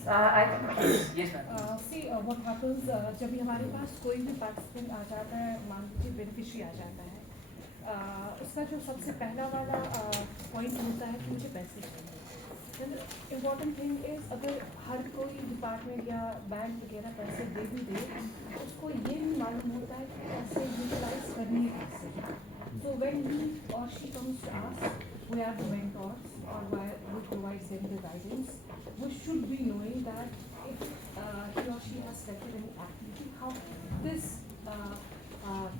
Yes, ma'am. See, what happens जब भी हमारे पास कोई भी पार्टिसिपेंट आ जाता है, मान लीजिए बेनिफिशियरी आ जाता है, उसका जो सबसे पहला वाला पॉइंट होता है कि मुझे पैसे चाहिए। इम्पॉर्टेंट थिंग इज़ अगर हर कोई डिपार्टमेंट या बैंक वगैरह पैसे दे भी दे, उसको ये नहीं मालूम होता है कि पैसे यूटिलाइज करने कैसे। So when he or she comes to us, we are the mentors or we provide them the guidance. We should be knowing that if he or she has selected any activity, how this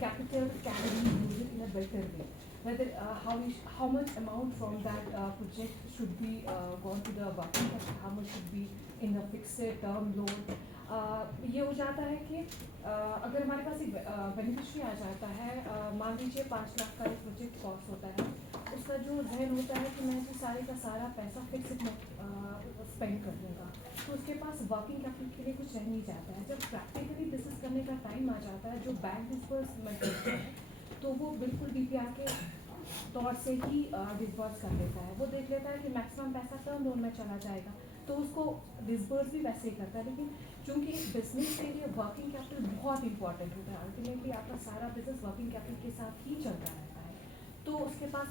capital can be used in a better way. Whether how much amount from that project should be gone to the working capital, how much should be in a fixed term loan. ये हो जाता है कि अगर हमारे पास एक beneficiary आ जाता है, मान लीजिए 5 लाख का एक प्रोजेक्ट कॉस्ट होता है, उसका जो जहन होता है कि मैं जो सारे का सारा पैसा फिक्स स्पेंड कर दूँगा, तो उसके पास वर्किंग कैपिटल के लिए कुछ रह नहीं जाता है। जब प्रैक्टिकली बिजनेस करने का टाइम आ जाता है, जो बैंक डिस्बर्समेंट होता है, तो वो बिल्कुल DPR के तौर से ही डिस्बर्स कर लेता है। वो देख लेता है कि मैक्सिमम पैसा टर्म लोन में चला जाएगा, तो उसको डिस्बर्स भी वैसे ही करता है। लेकिन क्योंकि एक बिजनेस के लिए वर्किंग कैपिटल बहुत इंपॉर्टेंट होता है, अल्टीमेटली आपका सारा बिजनेस वर्किंग कैपिटल के साथ ही चलता रहता है, तो उसके पास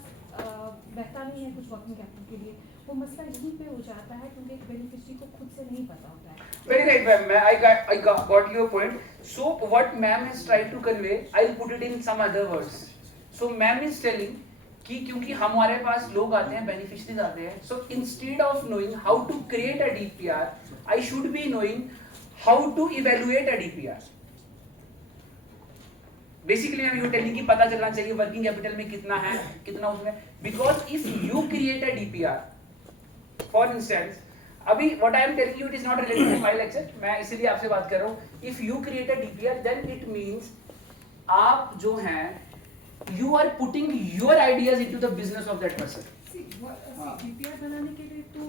बहता नहीं है कुछ वर्किंग कैपिटल के लिए। वो मसला यहीं पे हो जाता है क्योंकि एक बेनिफिशियरी को खुद से नहीं पता होता है। Very right, ma'am. I got your point. So what ma'am is trying to convey, I'll put it in some other words. So ma'am is telling कि क्योंकि हमारे पास लोग आते हैं, बेनिफिशरीज आते हैं, so instead of knowing how to create a DPR, I should be knowing how to evaluate a DPR. Basically ma'am you telling कि पता चलना चाहिए वर्किंग कैपिटल में कितना है, कितना उसमें, because if you create a DPR, for instance, अभी what I am telling you it is not related to my lecture, मैं इसीलिए आपसे बात कर रहा हूँ. If you create a DPR, then it means आप जो हैं you are putting your ideas into the business of that person. DPR बनाने के लिए तो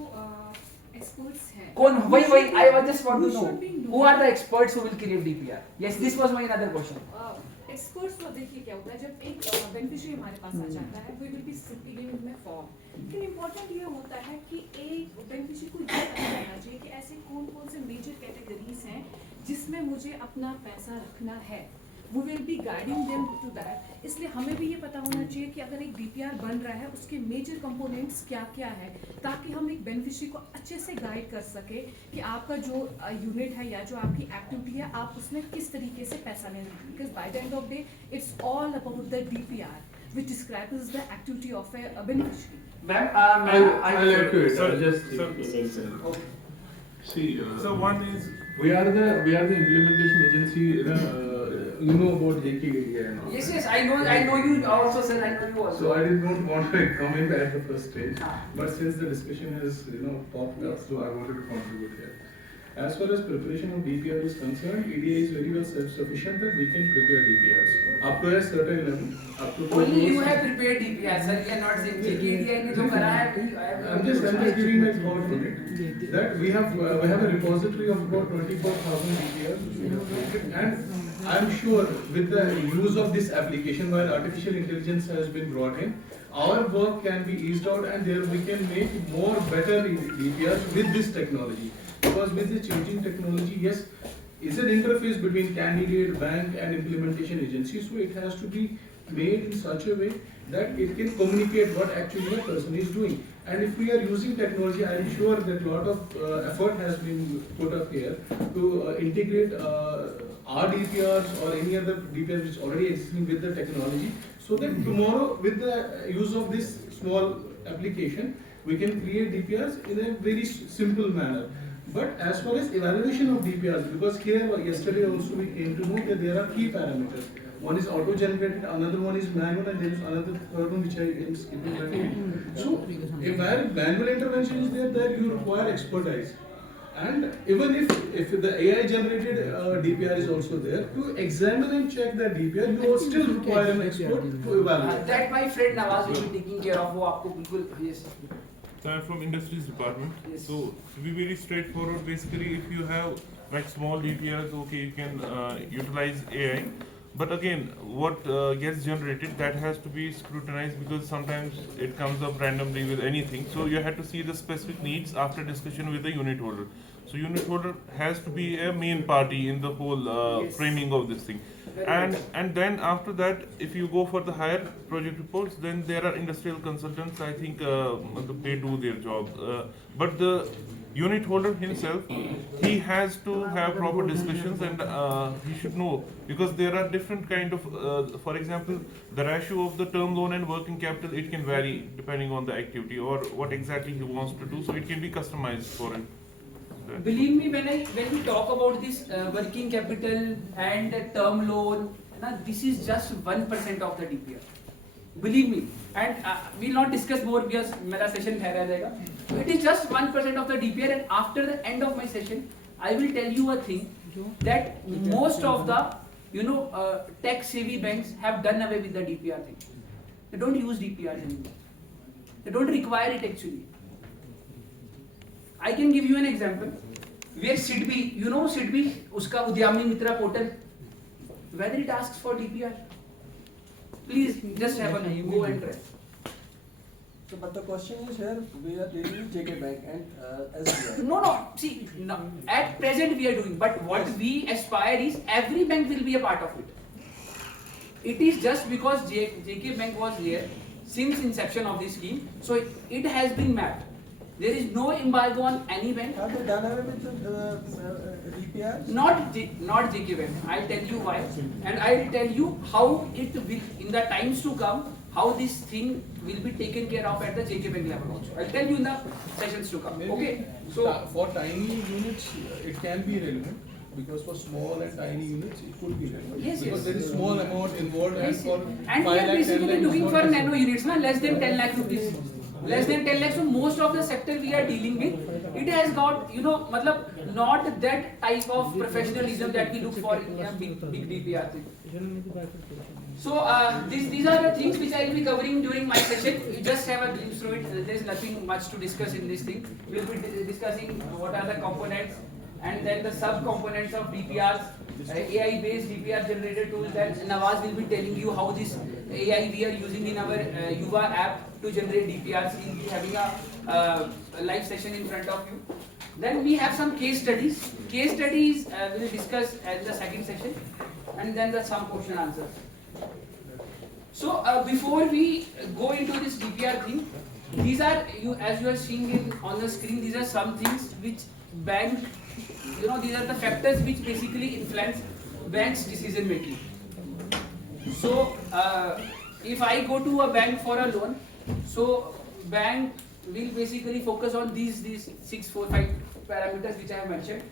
एक्सपर्ट्स हैं। कौन वही I just want to know who are the experts who will create DPR. Yes, this was my another question. Experts तो देखिए क्या होता है, जब एक बेनिफिशियरी हमारे पास आ जाता है, we will be simply giving him a form. लेकिन इम्पोर्टेंट ये होता है कि एक बेनिफिशियरी को ये पता रहना चाहिए कि ऐसे कौन कौन से मेजर कैटेगरीज हैं जिसमें मुझे अपना पैसा रखना है। We will be guiding them to that. इसलिए हमें भी ये पता होना चाहिए कि अगर एक DPR बन रहा है उसके मेजर कंपोनेंट्स क्या क्या है, ताकि हम एक बेनिफिशियरी को अच्छे से गाइड कर सके कि आपका जो यूनिट है या जो आपकी एक्टिविटी है, आप उसमें किस तरीके से पैसा लेना है। Because by the end of day it's all about the DPR which describes the activity of a beneficiary. Ma'am, I'll add to it. I'll just see. So one is We are the implementation agency. You know about JKDI and all. yes, I know you also, sir. I know you also. So I did not want to comment at the first stage, but since the discussion has popped up, so I wanted to contribute here. As far as preparation of DPR is concerned, EDI is very well self-sufficient that we can prepare DPRs up to a certain level. Up to Only you have prepared DPR, sir. You are not saying JKDI ने जो करा है, I'm just giving my thought on it. That we have a repository of about 24,000 DPRs, and I'm sure with the use of this application, while artificial intelligence has been brought in, our work can be eased out, and there we can make more better DPRs with this technology. Because with the changing technology, yes, it's an interface between candidate, bank, and implementation agency, so it has to be made in such a way that it can communicate what actually a person is doing. And if we are using technology, I am sure that a lot of effort has been put up here to integrate our DPRs or any other DPRs which already existing with the technology, so that tomorrow with the use of this small application, we can create DPRs in a very simple manner. But as far as evaluation of DPRs, because here yesterday also we came to know that there are key parameters. One is auto-generated, another one is manual, and there is another third one which I am skipping. So, if manual intervention is there, then you require expertise. And even if the AI-generated DPR is also there, to examine and check that DPR, you still require an expert to evaluate. That my friend Nawaz will be taking care of. वो आपको बिल्कुल yes. So I'm from industries department. Yes. So to be very straightforward, basically if you have like small DPRs, okay, you can utilize AI. But again, what gets generated, that has to be scrutinized, because sometimes it comes up randomly with anything. So you have to see the specific needs after discussion with the unit holder. So unit holder has to be a main party in the whole Yes. framing of this thing. Very And then after that, if you go for the higher project reports, then there are industrial consultants. I think they do their job. But the unit holder himself, he has to have proper discussions, and he should know, because there are different kind of, for example, the ratio of the term loan and working capital, it can vary depending on the activity or what exactly he wants to do. So it can be customized for him. Believe me, when we talk about this working capital and term loan, na, this is just 1% of the DPR. Believe me, and we'll not discuss more because मेरा session ठहरा जाएगा. It is just 1% of the DPR, and after the end of my session, I will tell you a thing that most of the tech-savvy banks have done away with the DPR thing. They don't use DPRs anymore. They don't require it actually. I can give you an example where SIDBI, SIDBI, uska Udyamni Mitra portal, whether it asks for DPR. Please just have a go and try. So, but the question is here, we are dealing with JK Bank and SBI. No. See, no, at present we are doing, but what we aspire is every bank will be a part of it. It is just because JK Bank was there since inception of this scheme, so it has been mapped. There is no embargo on any bank. Have they done away with the DPRs? Not JK Bank. I'll tell you why, and I'll tell you how it will in the times to come. How this thing will be taken care of at the JK Bank level also. I'll tell you in the sessions to come. Maybe Okay. So for tiny units, it can be relevant. Because for small and tiny units, it could be relevant. Yes, because yes. there is small amount involved, and yes, for and we 5 are lakh, 10 basically lakh, looking it's for not nano units, na, less than 10 lakh rupees. Less than 10 lakhs. So most of the sector we are dealing with, it has got matlab not that type of professionalism that we look for in a big DPR thing. So these are the things which I will be covering during my session. You just have a glimpse through it. There is nothing much to discuss in this thing. We will be discussing what are the components and then the sub-components of DPRs, AI-based DPR generator tools. That Nawaz will be telling you how this AI we are using in our Yuva app to generate DPRs. He will be having a live session in front of you. Then we have some case studies. Case studies we will discuss at the second session, and then the some question answers. So before we go into this DPR thing, these are as you are seeing on the screen. These are some things which bank, these are the factors which basically influence bank's decision making. So if I go to a bank for a loan, so bank will basically focus on these 6, 4, 5 parameters which I have mentioned.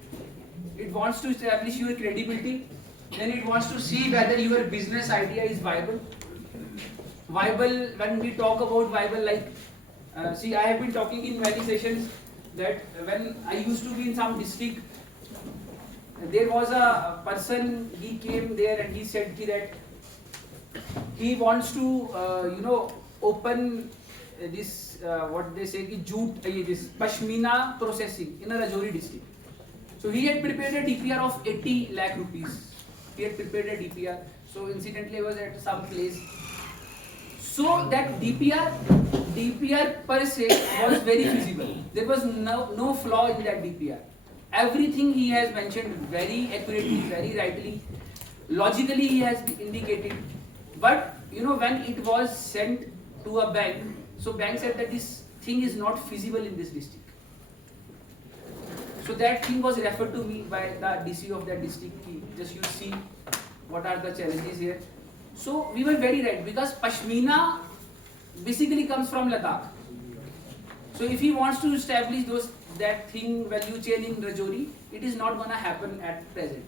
It wants to establish your credibility. Then it wants to see whether your business idea is viable. Viable, when we talk about viable, like see, I have been talking in many sessions that when I used to be in some district, there was a person, he came there and he said that he wants to open this what they say this Pashmina processing in a Rajouri district. So he had prepared a DPR of 80 lakh rupees. He had prepared a DPR. So incidentally I was at some place. So that DPR per se was very feasible. There was no flaw in that DPR. Everything he has mentioned very accurately, very rightly, logically he has indicated. But when it was sent to a bank, so bank said that this thing is not feasible in this district. So that thing was referred to me by the DC of that district. Just you see what are the challenges here. So we were very right, because Pashmina basically comes from Ladakh. So if he wants to establish that thing value chain in Rajouri, it is not going to happen at present.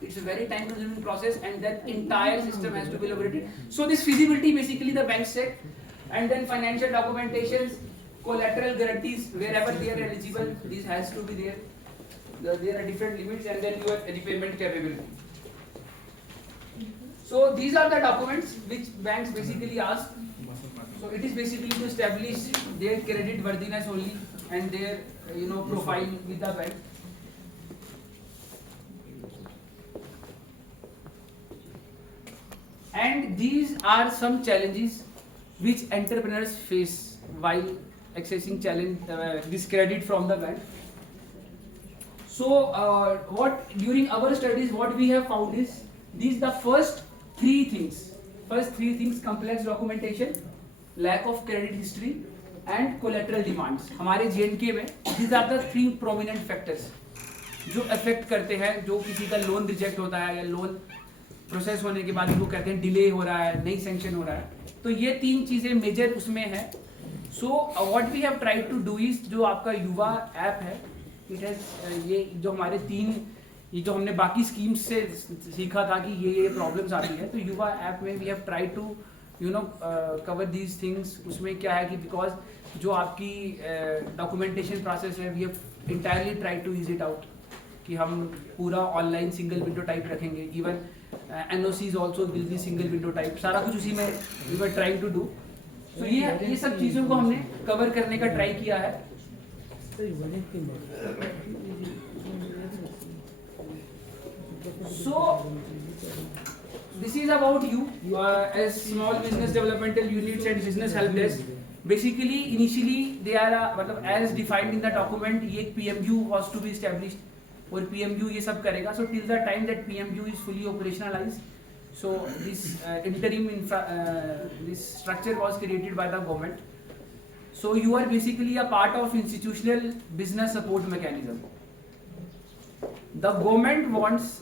It's a very time-consuming process, and that entire system has to be elaborated. So this feasibility basically the bank said, and then financial documentations, collateral guarantees wherever they are eligible, this has to be there. There are different limits, and then your repayment capability. So these are the documents which banks basically ask. So it is basically to establish their credit worthiness only and their profile with the bank. And these are some challenges which entrepreneurs face while accessing this credit from the bank. So what during our studies what we have found is these the first three things, complex documentation, lack of credit history and collateral demands. हमारे J&K में these are the three prominent factors जो affect करते हैं, जो किसी का loan reject होता है या लोन प्रोसेस होने के बाद वो कहते हैं डिले हो रहा है, नहीं सैंक्शन हो रहा है. तो ये तीन चीजें मेजर उसमें है. So what we have tried to do is जो आपका युवा ऐप है, इट हैज ये जो हमारे ये जो हमने बाकी स्कीम्स से सीखा था कि ये प्रॉब्लम्स आती है, तो युवा ऐप में we have tried to cover these things. उसमें क्या है कि बिकॉज जो आपकी डॉक्यूमेंटेशन प्रोसेस है we have entirely tried to ease it out कि हम पूरा ऑनलाइन सिंगल विंडो टाइप रखेंगे. Even NOCs also will be single window type. सारा कुछ उसी में we were trying to do. So ये सब चीजों को हमने कवर करने का ट्राई किया है. So this is about you as small business developmental units and business help desk. Basically initially they are मतलब as defined in the document ये PMU was to be established. और PMU ये सब करेगा. So till the time that PMU is fully operationalized, so this interim this structure was created by the government. So you are basically a part of institutional business support mechanism. The government wants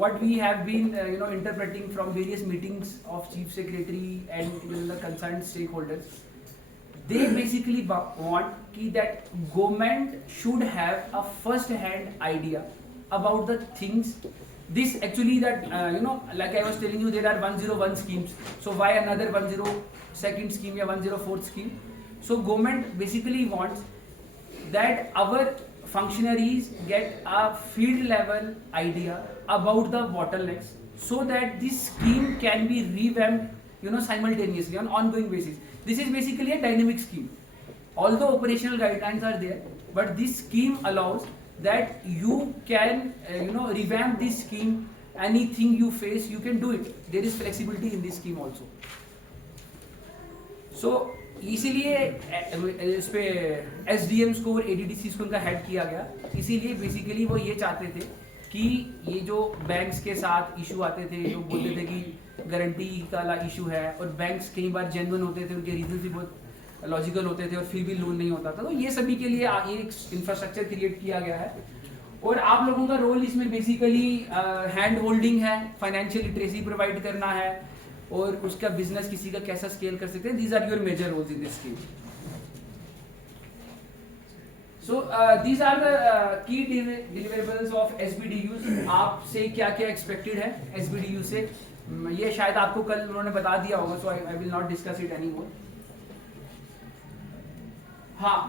what we have been interpreting from various meetings of chief secretary and the concerned stakeholders. They basically want that government should have a first-hand idea about the things. This actually that like I was telling you, there are 101 schemes. So why another 102nd scheme or 104th scheme? So government basically wants that our functionaries get a field level idea about the bottlenecks, so that this scheme can be revamped simultaneously on ongoing basis. This is basically a dynamic scheme. Although operational guidelines are there, but this scheme allows that you can revamp this scheme. Anything you face, you can do it. There is flexibility in this scheme also. So इसीलिए इस पे SDMs को और ADDCs को उनका head किया गया. इसीलिए बेसिकली वो ये चाहते थे कि ये जो बैंक्स के साथ इशू आते थे, जो बोलते थे कि गारंटी का इशू है और बैंक्स कई बार जेन्युइन होते थे, उनके रीजन भी बहुत लॉजिकल होते थे और फिर भी लोन नहीं होता था. तो ये सभी के लिए ये एक इंफ्रास्ट्रक्चर क्रिएट किया गया है. और आप लोगों का रोल इसमें बेसिकली हैंड होल्डिंग है, फाइनेंशियल लिटरेसी प्रोवाइड करना है और उसका बिजनेस किसी का कैसा स्केल कर सकते हैं. These are your major roles in this scheme. So these are the key deliverables of SBDUs. आपसे क्या क्या expected है SBDU से, ये शायद आपको कल उन्होंने बता दिया होगा, so I will not discuss it anymore. हाँ,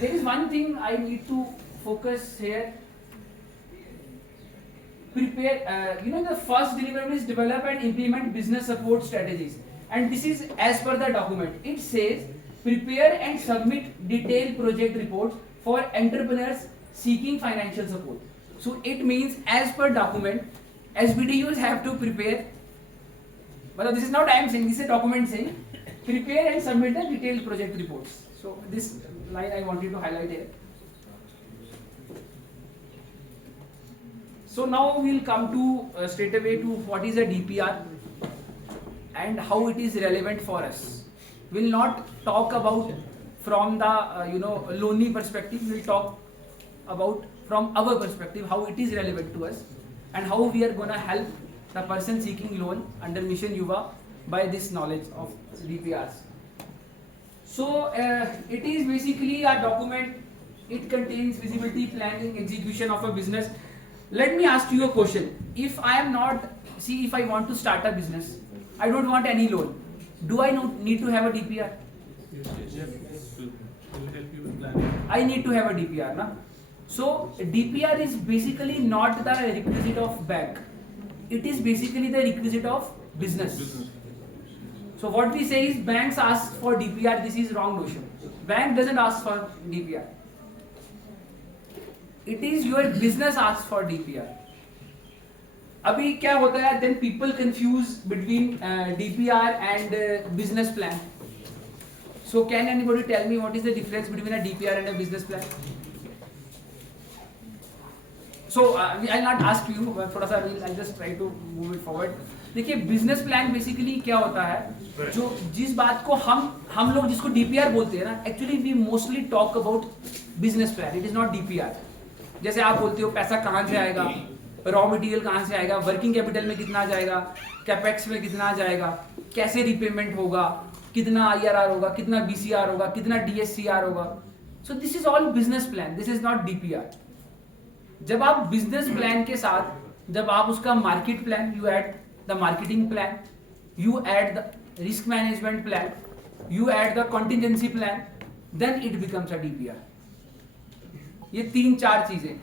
there is one thing I need to focus here. Prepare, the first deliverable is develop and implement business support strategies, and this is as per the document. It says prepare and submit detailed project reports for entrepreneurs seeking financial support. So it means as per document, SBDUs have to prepare. But this is not I am saying, this is a document saying prepare and submit the detailed project reports. So this line I wanted to highlight here. So now we'll come to straight away to what is a DPR and how it is relevant for us. We'll not talk about from the loanee perspective. We'll talk about from our perspective how it is relevant to us and how we are gonna help the person seeking loan under Mission Yuva by this knowledge of DPRs. So it is basically a document. It contains visibility, planning, execution of a business. Let me ask you a question. If I am not, if I want to start a business, I don't want any loan. Do I need to have a DPR? I need to have a DPR, na? So DPR is basically not the requisite of bank. It is basically the requisite of business. So what we say is banks ask for DPR. This is wrong notion. Bank doesn't ask for DPR. It is your business asks for DPR. अभी क्या होता है, then people confuse between DPR and business plan. So can anybody tell me what is the difference between a DPR and a business plan? So I'll not ask you, but थोड़ा सा I'll just try to move it forward. देखिए business plan basically क्या होता है, जो जिस बात को हम लोग जिसको डीपीआर बोलते हैं ना, actually we mostly talk about business plan, it is not DPR. जैसे आप बोलते हो पैसा कहाँ से आएगा, रॉ मटेरियल कहाँ से आएगा, वर्किंग कैपिटल में कितना जाएगा, कैपेक्स में कितना जाएगा, कैसे रिपेमेंट होगा, कितना IRR होगा, कितना BCR होगा, कितना DSCR होगा. So this is all business plan, this is not DPR. जब आप बिजनेस प्लान के साथ, जब आप उसका market plan, you add the marketing plan, you add the risk management plan, you add the contingency plan, then it becomes a DPR. ये 3-4 चीजें.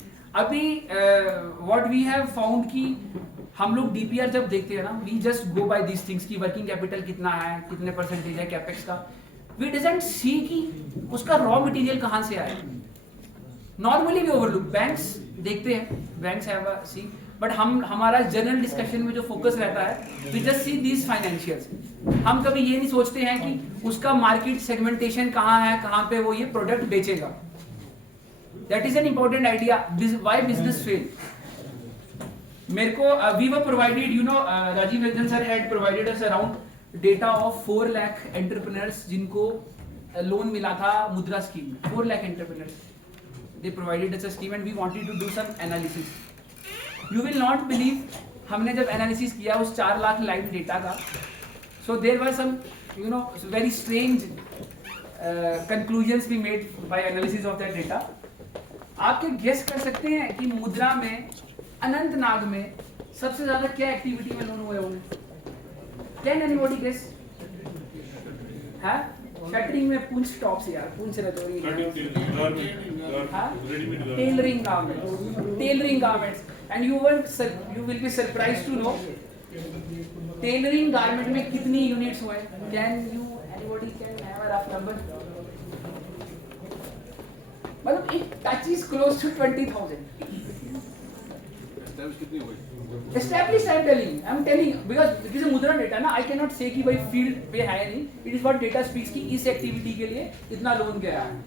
अभी व्हाट वी हैव फाउंड कि हम लोग डीपीआर जब देखते हैं ना, we just go by these things की वर्किंग कैपिटल कितना है, कितने परसेंटेज है कैपेक्स का. वी डजंट सी कि उसका रॉ मटेरियल कहाँ से आया. नॉर्मली वी ओवरलुक, बैंक्स देखते हैं, banks have a see, but हमारा जनरल डिस्कशन में जो फोकस रहता है, we just see these financials. हम कभी ये नहीं सोचते हैं कि उसका मार्केट सेगमेंटेशन कहाँ है, कहाँ पे वो ये प्रोडक्ट बेचेगा. That is an important idea. Why business fail. मेरे को we were provided, you know, Rajiv Ranjan sir had provided us around data of 4 lakh entrepreneurs जिनको लोन मिला था मुद्रा स्कीम में. 4 lakh entrepreneurs, they provided us a scheme and we wanted to do some analysis. You will not believe, हमने जब analysis किया उस 4 lakh live data का, so there were some, you know, very strange conclusions we made by analysis of that data. आपके guess कर सकते हैं कि मुद्रा में, अनंतनाग में सबसे ज्यादा क्या एक्टिविटी में लोन हुए होंगे? Can anybody guess? है? शटरिंग में पुंछ टॉप से यार, Poonch Rajouri, tailoring garments. And you will be surprised to know tailoring garment में कितनी यूनिट्स हुए. Can you anybody can have a rough number? मतलब it touches close to 20,000. Established, I'm telling because it is a Mudra data ना, I cannot say कि भाई field पे है नहीं. It is what data speaks कि इस एक्टिविटी के लिए इतना लोन गया है.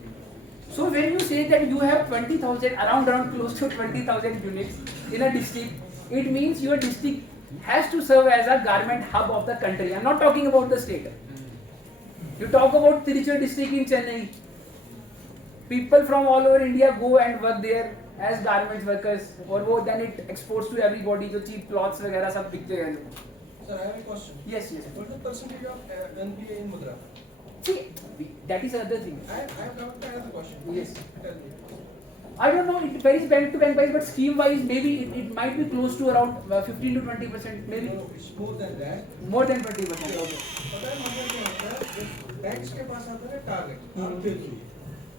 So when you say that you have 20,000, around close to 20,000 units in a district, it means your district has to serve as a garment hub of the country. I'm not talking about the state. You talk about Tiruchur district in Chennai. People from all over India go and work there as garments workers, और वो then it exports to everybody, जो cheap clothes वगैरह सब बिकते हैं. Sir, I have a question. Yes. What is the percentage of NPA in Mudra? See, that is another thing. I have another question. Yes. Tell me. I don't know, it varies bank to bank wise, but scheme wise maybe it might be close to around 15 to 20%, maybe No, it's more than that. more than 20%. Okay. पता है मतलब क्या होता है? Banks के पास आता है target, आप देखिए.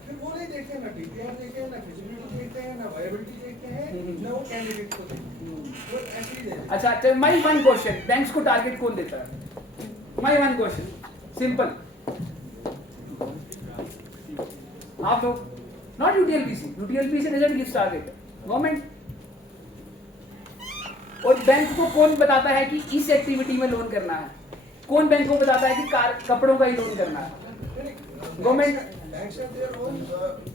फिर वो नहीं देखते हैं, ना डीपीआर देखते हैं, ना फिजिबिलिटी देखते हैं, ना वायबिलिटी देखते हैं, ना वो कैंडिडेट को देखते हैं. वो ऐसे ही देखते हैं. अच्छा, my one question, बैंक्स को टारगेट कौन देता है? My one question, simple. आप लोग, not UTLPC doesn't give target, government. और बैंक को कौन बताता है कि इस एक्टिविटी में लोन करना है? कौन बैंक को बताता है कि कपड़ों का ही लोन करना है? Government. Banks have their own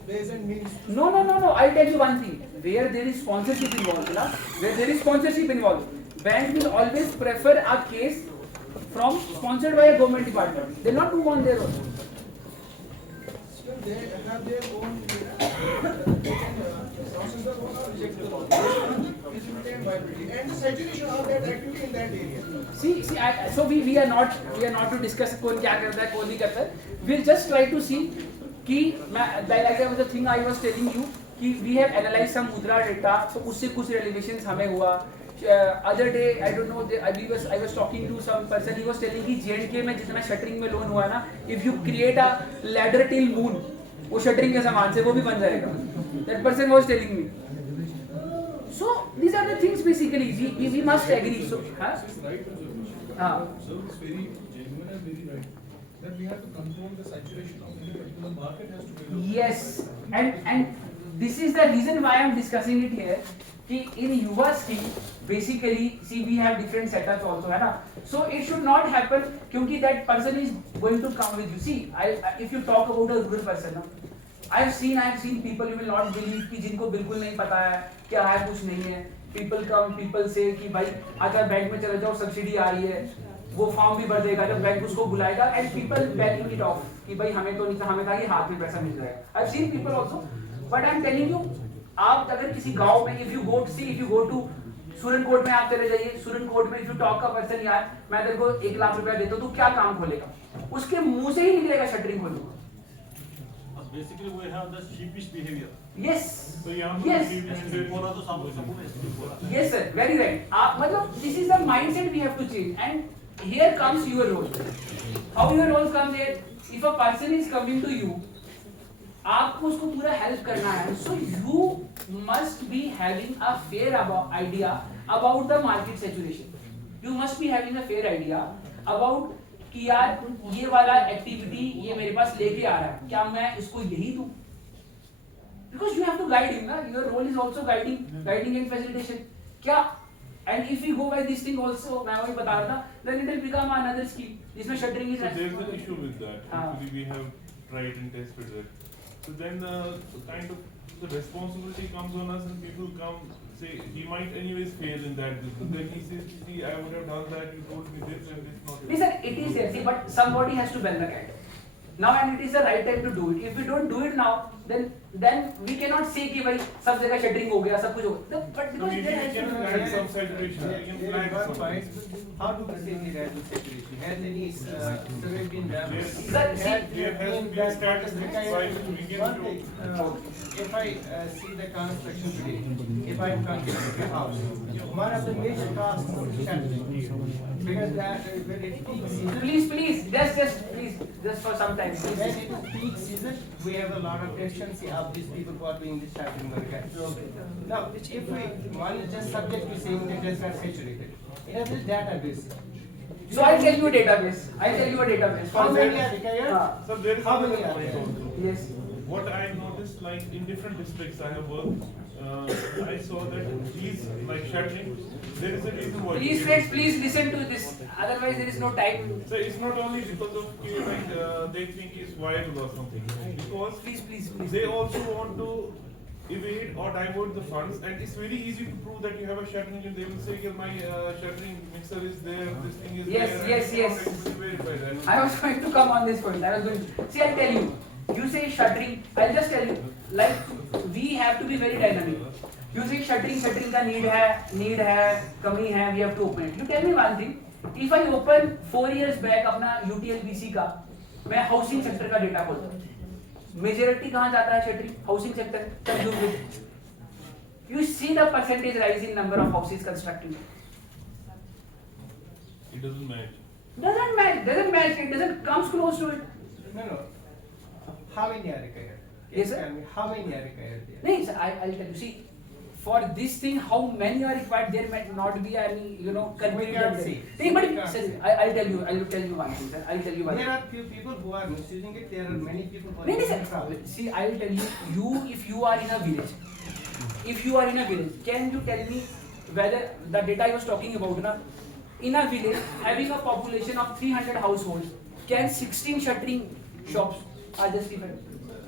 ways and means. No. I'll tell you one thing. Where there is sponsorship involved, bank will always prefer a case from sponsored by a government department. They'll not move on their own. Still, they have their own. They can process the loan or reject the loan based on the feasibility and viability and the saturation of that activity in that area. See, so we are not to discuss कौन क्या करता है, कौन नहीं करता है. We'll just try to see कि like the thing I was telling you कि we have analyzed some मुद्रा data, so उससे कुछ relevations हमें हुआ. Other day I don't know, I was talking to some person, he was telling कि J&K में जितना शटरिंग में लोन हुआ ना, if you create a ladder till moon, वो शटरिंग के सामान से वो भी बन जाएगा. That person was telling me. So these are the things basically we must agree. So So it's very genuine and very right that we have to control the saturation of any particular market has to be. Yes, and this is the reason why I'm discussing it here. कि in yours team basically see we have different setups also है ना, so it should not happen क्योंकि that person is going to come with you. See, if you talk about a rural person ना, I have seen people, you will not believe कि जिनको बिल्कुल नहीं पता है क्या है कुछ नहीं है. People come, people say कि भाई आकर बैंक में चले जाओ सब्सिडी आ रही है, वो फॉर्म भी भर देगा जब बैंक उसको बुलाएगा, and people backing it off कि भाई हमें तो नहीं था, हमें था कि हाथ में पैसा मिल जाएगा. I have seen people also, but I am telling you, आप अगर किसी गांव में if you go to Surankote में आप चले जाइए, सुरनकोट में if you talk a person यार मैं तेरे को 1 लाख रुपया देता हूँ तो क्या काम खोलेगा, उसके मुंह से ही निकलेगा शटरिंग खोलूंगा. Basically, we have the sheepish behavior. Yes, तो यहाँ yes, पर बोला तो सब yes sir, very right. आप मतलब this is the mindset we have to change, and here comes your role. How your role comes here? If a person is coming to you, आपको उसको पूरा हेल्प करना है, so you must be having a fair idea about the market saturation. You must be having a fair idea about कि यार ये वाला activity ये मेरे पास लेके आ रहा है, क्या मैं इसको यही दूं? Because you have to guide him, ना? Your role is also guiding and facilitation. क्या? And if we go by this thing also, मैं वही बता रहा था, then it will become another scheme जिसमें shuttering is. So there is an issue with that. हाँ. Actually, we have tried and tested that. So then, kind of the responsibility comes on us, and people come say he might anyways fail in that business. Then he says, "See, I would have done that. You told me this and this not." Listen, it is there, see, but somebody has to bell the cat. Now and it is the right time to do it. If we don't do it now, then we cannot say कि भाई सब जगह shuttering हो गया, सब कुछ हो गया. But So because we there has can to be. flag some saturation. We can There flag is one some. point. How do we say the radial saturation? Has any survey been done? Yes. Sir, There has been statistics by which we can One thing, if I see the construction today, if I construct a house, one of the major costs is shuttering. Because that when it peak season, Please, just for some time. when it is peak season, we have a lot of deficiency of these people who are doing this shuttering work. Now, if one is just subject to saying that it is not saturated, in a database. So I'll tell you a database. How many are required? So there is How another many are point there? also. Yes. What I noticed, like in different districts I have worked, I saw that these like shuttering, there is a reason why. Please friends, please listen to this. Otherwise there is no time. So it's not only because of like they think it's viable or something, because Please. they also want to evade or divert the funds, and it's very easy to prove that you have a shuttering, and they will say, "Yeah, my shuttering mixer is there, this thing is Yes, there." yes, and yes. you will verify that. I was going to come on this point. See, I'll tell you. You say shuttering. I'll just tell you. Like we have to be very dynamic. You say shuttering का need है, कमी है. We have to open it. You tell me one thing. If I open 4 years back अपना UTLBC का, मैं housing sector का data खोलता हूँ. मेजॉरिटी कहाँ जाता है shuttering? Housing sector. Consume good. You see the percentage rise in number of houses constructed. It doesn't match. Doesn't match. It doesn't comes close to it. No. How many are required? Yes, sir. Tell me, how many are required there? नहीं sir, I'll tell you. See, for this thing, how many are required? There might not be any, confusion. can't there. see. नहीं, but We can't sir, see. I'll tell you one thing, sir. I'll tell you one There thing. are few people who are misusing it. There are many people who are नहीं using sir. it. See, I'll tell you. If you are in a village, can you tell me whether the data I was talking about, na, in a village having a population of 300 households, can 16 shuttering shops are justified?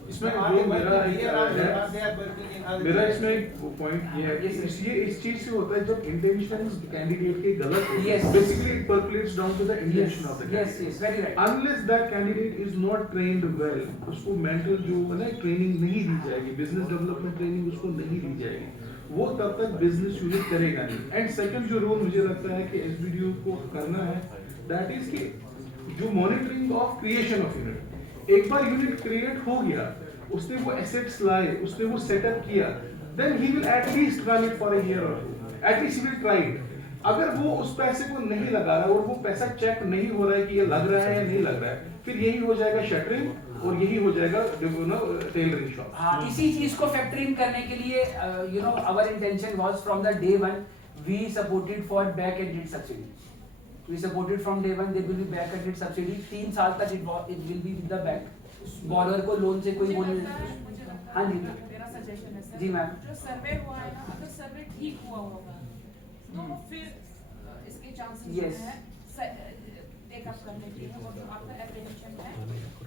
इसमें Are जो they मेरा working here or एक are they are working in other मेरा places? इसमें एक point ये है Yes, कि sir. ये इस चीज से होता है जब इंटेंशन कैंडिडेट के गलत होते Yes. हैं basically it percolates down to the intention of the Yes, very right. Unless that candidate is not trained well, उसको मेंटल जो है ना ट्रेनिंग नहीं दी जाएगी, बिजनेस डेवलपमेंट ट्रेनिंग उसको नहीं दी जाएगी, वो तब तक बिजनेस यूनिट करेगा नहीं. एंड सेकंड जो रोल मुझे लगता है कि एसबीडीओ को करना है, दैट इज कि जो monitoring of creation of unit, एक बार यूनिट क्रिएट हो गया, उसने वो एसेट्स लाए, उसने वो सेटअप किया, then he will at least run it for a year और 2, at least he will try it. अगर वो उस पैसे को नहीं लगा रहा और वो पैसा चेक नहीं हो रहा है कि ये लग रहा है या नहीं लग रहा है, फिर यही हो जाएगा शटरिंग और यही हो जाएगा टेलरिंग शॉप. हाँ, इसी चीज को फैक्टरिंग करने के लिए our intention was from the day one, we supported for back-ended subsidy. We supported from day one. There will be back-ended subsidy. 3 साल तक it will be with the bank. borrower को लोन से कोई वो नहीं. हाँ जी मेरा सजेशन है सर, जी मैम. जो सर्वे हुआ है ना, अगर सर्वे ठीक हुआ होगा तो फिर इसके चांसेस जो Yes. है टेकअप करने के लिए और जो आपका एप्रीहेंशन है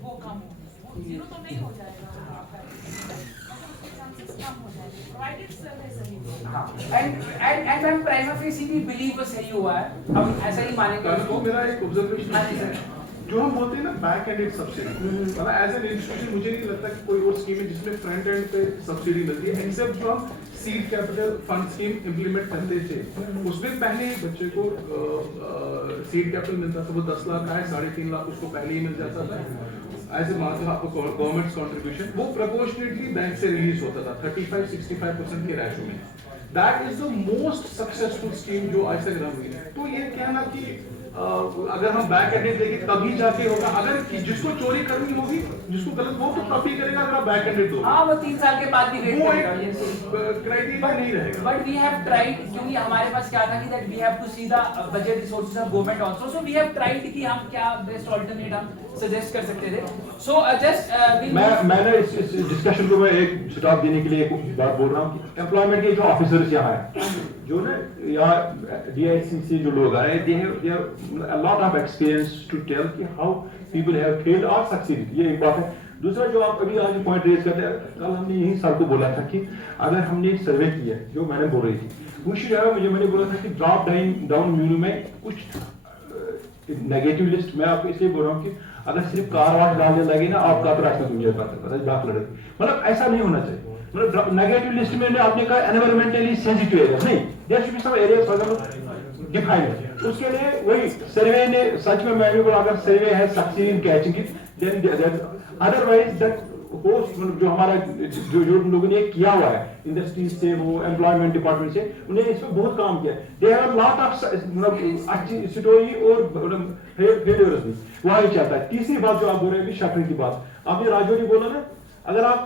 वो कम होगा, वो जीरो तो नहीं हो जाएगा वो आपका apprehension, मगर उसके चांसेस कम हो जाएंगे प्रोवाइडेड सर्वे सही हो। हाँ एंड मैम प्राइमा फेसी भी बिलीव वो सही हुआ है, हम ऐसा ही मानेंगे तो उसको। मेरा एक ऑब्जर्वेशन हाँ जी, है, सर। जो हम बोलते हैं ना बैक एंडेड सब्सिडी, मतलब एज एन इंस्टीट्यूशन मुझे नहीं लगता कि कोई और स्कीम है जिसमें फ्रंट एंड पे सब्सिडी मिलती है, एक्सेप्ट जो हम seed capital fund scheme implement करते थे, उसमें पहले ही बच्चे को सीड कैपिटल मिलता था, वो 10 लाख आए 3.5 लाख उसको पहले ही मिल जाता था as a mark of government contribution, वो प्रोपोर्शनेटली बैंक से रिलीज होता था 35-65% के रेशो में। That is the most successful scheme जो आज तक रन हुई है। तो ये कहना कि अगर हम बैक एंडेड देंगे तभी जाके होगा, अगर जिसको चोरी करनी होगी, जिसको गलत, वो तो तब ही करेगा अगर आप बैक एंडेड दोगे। हाँ वो 3 साल के बाद भी वेट वो करेगा, एक yes. क्राइटेरिया नहीं रहेगा। But we have tried, क्योंकि हमारे पास क्या था कि that we have to see the budget resources of government also, so we have tried कि हम क्या best alternate हम suggest कर सकते थे। So just मैंने इस डिस्कशन को मैं एक स्टॉप देने के लिए एक बात बोल रहा हूँ कि एम्प्लॉयमेंट के जो ऑफिसर्स यहाँ है, जो ना यहाँ DIC से जो लोग आए, they have a lot of experience to tell कि how people have failed or succeeded, ये एक बात है। दूसरा जो आप अभी आज पॉइंट रेज करते हैं, कल हमने यही सर को बोला था कि अगर हमने एक सर्वे किया, जो मैंने बोल रही थी, मैंने बोला था कि ड्रॉप डाउन मेन्यू में कुछ नेगेटिव लिस्ट, मैं आपको इसलिए बोल रहा हूँ कि अगर सिर्फ कार वाश डालने लगे ना, आपका तो रास्ता दुनिया का मतलब ऐसा नहीं होना चाहिए। मतलब नेगेटिव लिस्ट में आपने कहा एनवायरमेंटली सेंसिटिव एरिया, नहीं, there should be some area for example defined. उसके लिए वही सर्वे ने, सच में मैं भी बोला, अगर सर्वे है succeed in catching it, then otherwise that host जो हमारा जो लोगों ने किया हुआ है इंडस्ट्रीज से, वो एम्प्लॉयमेंट डिपार्टमेंट से, उन्हें इस पर बहुत काम किया। दे हैव लॉट ऑफ अच्छी स्टोरी और फेलियर्स भी वहाँ ही चलता है। तीसरी बात जो आप बोल रहे हैं शटरिंग की बात, आपने राजौरी बोला ना, अगर आप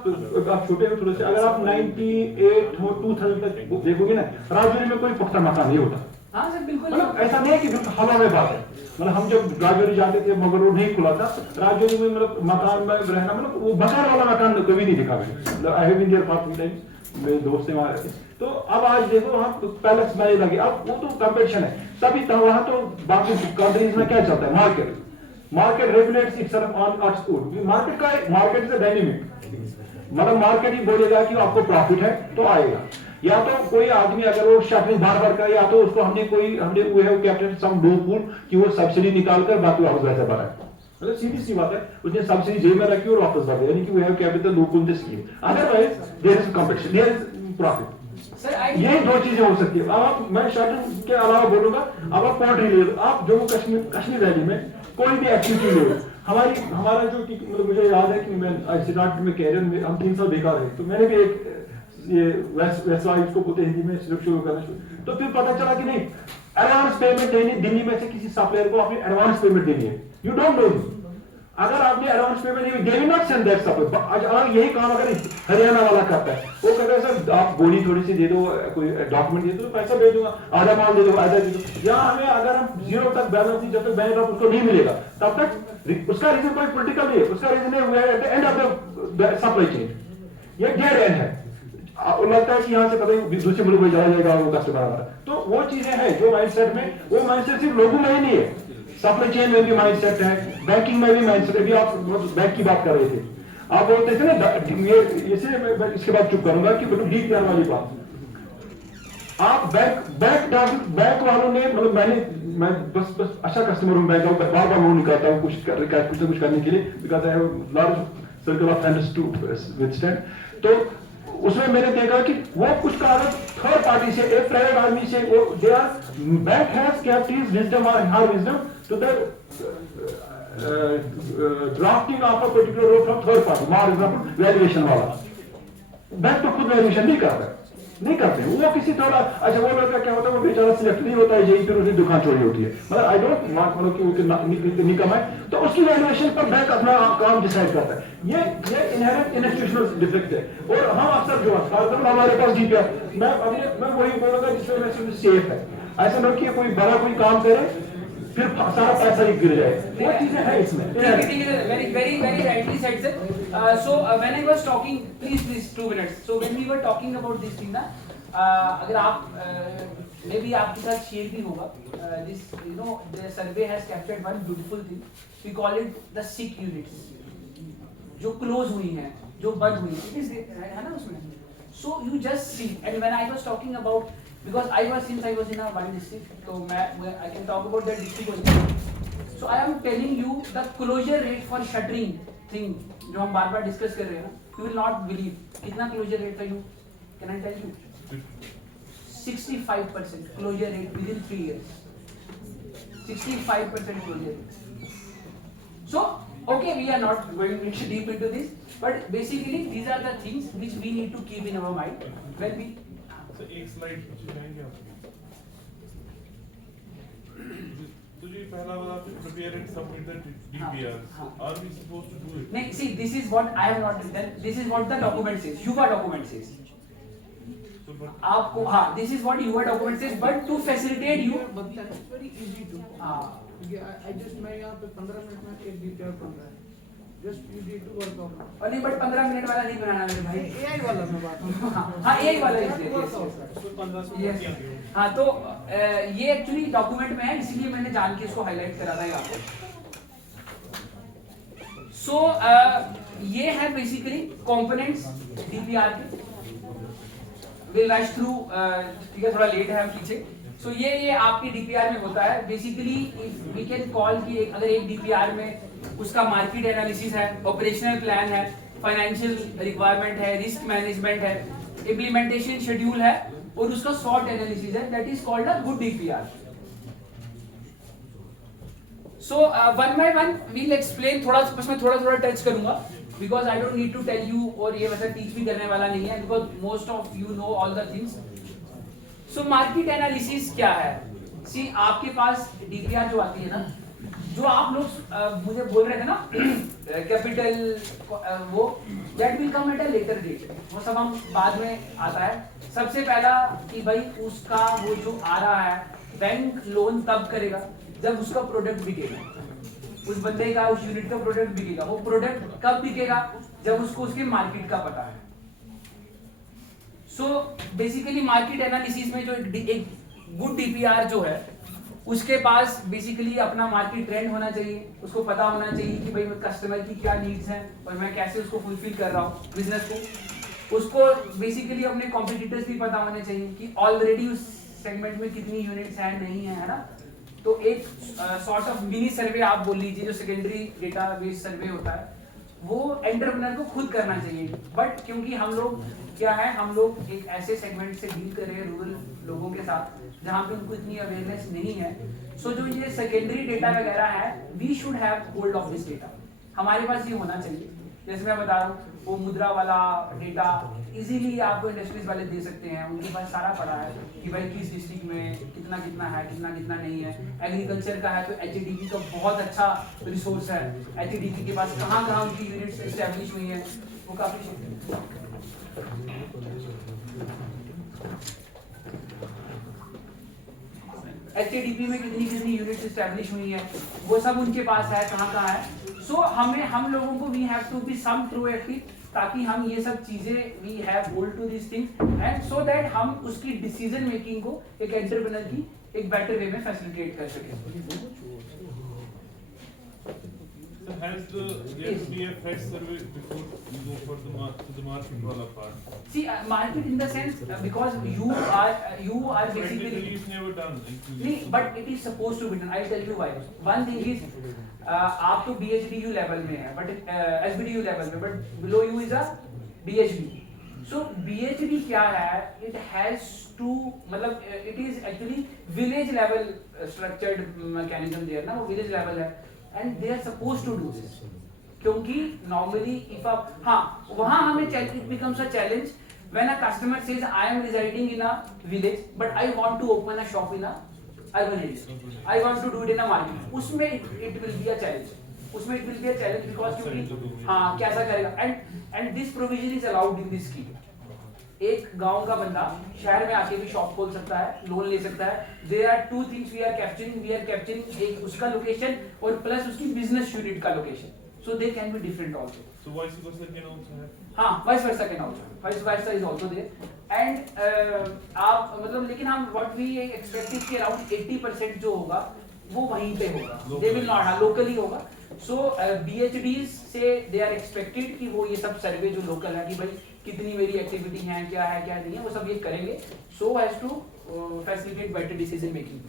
छोटे हो थोड़े से, अगर आप 98 हो 2000 तक देखोगे ना, राजौरी में कोई पुख्ता मकान नहीं होता। हाँ सर बिल्कुल, मतलब ऐसा नहीं है कि हवा में बात है। मतलब हम जब राजौरी जाते थे, मगर रोड नहीं खुला था, राजौरी में मतलब मकान में रहना, मतलब वो बकार वाला मकान कभी नहीं दिखा मैंने। मतलब I have been there for 3 times, मेरे दोस्त हैं वहाँ रहते। तो अब आज देखो वहाँ पैलेस में लगे, अब वो तो कंपटीशन है तभी तो, वहाँ तो बाकी कंट्रीज में क्या चलता है, market regulates itself on its own. Market is a dynamic, मतलब मार्केट ही बोलेगा कि आपको प्रॉफिट है तो आएगा, या तो कोई आदमी अगर वो शटरिंग बार कर, या तो उसको हमने वी हैव कैप्टेड सम लूपहोल कि वो सब्सिडी निकाल कर बाकी वापस वैसे भरा है। मतलब सीधी सी बात है, उसने सब्सिडी जेब में रखी और वापस भर दिया, यानी कि we have capped the loophole the scheme. Otherwise there is competition, there is profit. Sir ये दो चीजें हो सकती है। अब आप, मैं शटरिंग के अलावा बोलूंगा, अब आप पोल्ट्री ले लो, आप जम्मू कश्मीर वैली में कोई भी एक्टिविटी ले लो, हमारा जो मतलब मुझे याद है कि मैं स्टार्ट में कैरियर में हम 3 साल बेकार रहे, तो मैंने भी एक ये वैसा इसको बोलते हिंदी में शुरू करना शुरू, तो फिर पता चला कि नहीं, एडवांस पेमेंट देनी, दिल्ली में से किसी सप्लायर को आपने एडवांस पेमेंट देनी है, यू डोंट नो। अगर आपने एडवांस पेमेंट नहीं, they will not send that supplier. अगर यही काम अगर हरियाणा वाला करता है, वो कहता है सर आप बोली थोड़ी सी दे दो, कोई डॉक्यूमेंट दे दो, पैसा भेज दूंगा, आधा माल दे दो, आधा दे दो। यहाँ हमें अगर हम 0 तक बैलेंस नहीं, जब तक बैंक ड्राफ्ट उसको नहीं मिलेगा तब तक, उसका रीजन कोई पोलिटिकल नहीं है, उसका रीजन है we are at the end of the supply chain, ये डेड एंड है। लगता है कि यहाँ से पता नहीं दूसरे मुल्क में चला जाएगा वो कस्टमर हमारा। तो वो चीजें हैं जो माइंडसेट में, वो माइंडसेट सिर्फ लोगों में ही नहीं है, सप्लाई चेन में भी माइंडसेट है, बैंकिंग में भी माइंडसेट है। अभी आप बैंक की बात कर रहे थे, आप बोलते थे ना, ये मैं इसके बाद चुप करूंगा कि मतलब DPR वाली बात, आप बैंक वालों ने, मतलब मैं बस अच्छा कस्टमर हूँ बैंक का, बार लोन निकालता हूँ कुछ ना कुछ करने के लिए, because I have large circle of friends to withstand. तो उसमें मैंने देखा कि वो कुछ कागज थर्ड पार्टी से, एक प्राइवेट आदमी से, वो they are, bank has kept his wisdom or her wisdom to the drafting of a particular road from third party, for example valuation वाला। बैंक तो खुद वैल्यूएशन नहीं करते, वो किसी थोड़ा, अच्छा वो लड़का क्या होता है, वो बेचारा सिलेक्ट नहीं होता है, यही फिर उसकी दुकान चोरी होती है। मतलब आई डोंट वांट, मतलब कि नहीं कमाए, तो उसकी वैल्यूएशन पर बैंक अपना काम डिसाइड करता है। ये इनहेरेंट इंस्टीट्यूशनल डिफेक्ट है। और हम अक्सर जो हमारे पास DPR, मैं वही बोलूंगा जिसमें मैं सेफ है, ऐसा नहीं कि कोई बड़ा कोई काम करे फिर सारा पैसा ही गिर जाए, वो चीजें हैं इसमें। very rightly said sir. So when I was talking, please 2 minutes. So when we were talking about this thing, अगर आप मे बी आपके साथ शेयर भी होगा, this you know the survey has captured one beautiful thing, we call it the sick units, जो close हुई हैं, जो बंद हुई है ना उसमें. So you just see, and when I was talking about, because I was in a one district, तो मैं I can talk about that district. So I am telling you the closure rate for shuttering thing, जो हम बार बार discuss कर रहे हैं ना, you will not believe कितना क्लोजर रेट था. You can I tell you 65% closure rate within 3 years. 65% closure rate. So, okay, we are not going deep into this, but basically these are the things which we need to keep in our mind when we. So एक slide दिखाएंगे आप. तो ये पहला वाला prepare and submit the DPR. Are we supposed to do it? Next, see, this is what I have not written. This is what the document says. Yuva document says. आपको हाँ, this is what your document says, but to facilitate you. But that's very easy to. हाँ. I just मैं यहाँ पे 15 minute में एक DPR बन रहा है. Just you need to work out. और नहीं, but 15 मिनट वाला नहीं बनाना मेरे भाई. AI वाला मैं बात कर रहा हूँ. हाँ, AI वाला Yes. Yes. हाँ, तो ये एक्चुअली डॉक्यूमेंट में है, इसीलिए मैंने जान के इसको हाईलाइट करा था यहाँ पे. सो ये है बेसिकली कंपोनेंट्स डीपीआर के. विल रश थ्रू, ठीक है, थोड़ा लेट है हम पीछे. सो ये आपकी डीपीआर में होता है. बेसिकली वी कैन कॉल कि अगर एक डीपीआर में उसका मार्केट एनालिसिस है, ऑपरेशनल प्लान है, फाइनेंशियल रिक्वायरमेंट है, रिस्क मैनेजमेंट है, इम्प्लीमेंटेशन शेड्यूल है और उसका शॉर्ट एनालिसिस है, that is called a good DPR. So one by one we'll explain. थोड़ा बस मैं थोड़ा टच करूंगा, because I don't need to tell you, और ये वैसा टीच भी करने वाला नहीं है, because most of you know all the things. So market analysis क्या है? See, आपके पास DPR जो आती है ना, जो आप लोग मुझे बोल रहे थे ना, कैपिटल वो that will come at a later date. वो सब हम बाद में आता है. सबसे पहला कि भाई उसका वो जो आ रहा है, बैंक लोन तब करेगा जब उसका प्रोडक्ट बिकेगा. उस बंदे का, उस यूनिट का प्रोडक्ट बिकेगा. वो प्रोडक्ट कब बिकेगा? जब उसको उसके मार्केट का पता है. सो बेसिकली मार्केट एनालिसिस में जो एक गुड डीपीआर जो है, उसके पास बेसिकली अपना मार्केट ट्रेंड होना चाहिए. उसको पता होना चाहिए कि भाई कस्टमर की क्या नीड्स हैं और मैं कैसे उसको फुलफिल कर रहा हूँ बिजनेस को. उसको बेसिकली अपने कॉम्पिटिटर्स भी पता होने चाहिए कि ऑलरेडी उस सेगमेंट में कितनी यूनिट्स हैं, नहीं है ना. तो एक सॉर्ट ऑफ मिनी सर्वे आप बोल लीजिए, जो सेकेंडरी डेटाबेस सर्वे होता है, वो एंटरप्रेन्योर को खुद करना चाहिए. बट क्योंकि हम लोग क्या है, हम लोग एक ऐसे सेगमेंट से डील कर रहे हैं रूरल लोगों के साथ जहाँ पे उनको इतनी अवेयरनेस नहीं है. सो जो ये सेकेंडरी डेटा वगैरह है, we should have hold of this data. हमारे पास ये होना चाहिए. जैसे मैं बता रहा हूँ, वो मुद्रा वाला डेटा इजीली आपको इंडस्ट्रीज वाले दे सकते हैं. उनके पास सारा पड़ा है कि भाई किस डिस्ट्रिक्ट में कितना कितना है, कितना कितना नहीं है. एग्रीकल्चर का है तो एचडीपी का बहुत अच्छा रिसोर्स है. एचडीपी के पास कहाँ कहाँ उनकी यूनिट्स एस्टेब्लिश हुई हैं, वो काफी. एचडीपी में कितनी कितनी यूनिट्स एस्टेब्लिश हुई हैं, वो सब उनके पास है, कहाँ कहाँ है. सो हम लोगों को we have to be some proactive, ताकि हम ये सब चीजें we have hold to this things, and so that हम उसकी डिसीजन मेकिंग को एक एंटरप्रेन्योर की एक बेटर वे में फैसिलिटेट कर सकें. So has there to be a fresh survey before you go for the market wala part? See, market in the sense because you are basically. Practically it's never done. नहीं, but it is supposed to be done. I'll tell you why. One thing is, आप तो BHDU level में है, but SBDU level में, but below you is a BHD. So BHD क्या है? It has to, मतलब it is actually village level structured mechanism there ना, वो village level है, and they are supposed to do this. क्योंकि normally if आप हाँ वहाँ हमें it becomes a challenge when a customer says I am residing in a village but I want to open a shop in a urban area. I want to do it in a market. उसमें it will be a challenge. उसमें it will be a challenge because क्योंकि हाँ कैसा करेगा, and this provision is allowed in this scheme. एक गांव का बंदा शहर में आके भी शॉप खोल सकता है, लोन ले सकता है. There are two things we are capturing एक उसका लोकेशन और प्लस उसकी बिजनेस यूनिट का location. So they can be different also. So vice versa can also have. हाँ vice versa can also, vice versa is also there and आप मतलब लेकिन हम what we expect is कि around 80% जो होगा वो वहीं पे होगा, they will not, हाँ locally होगा. So BHDs से they are expected कि वो ये सब सर्वे जो लोकल है कि भाई कितनी मेरी एक्टिविटी है क्या नहीं है वो सब ये करेंगे, so as to facilitate better decision making.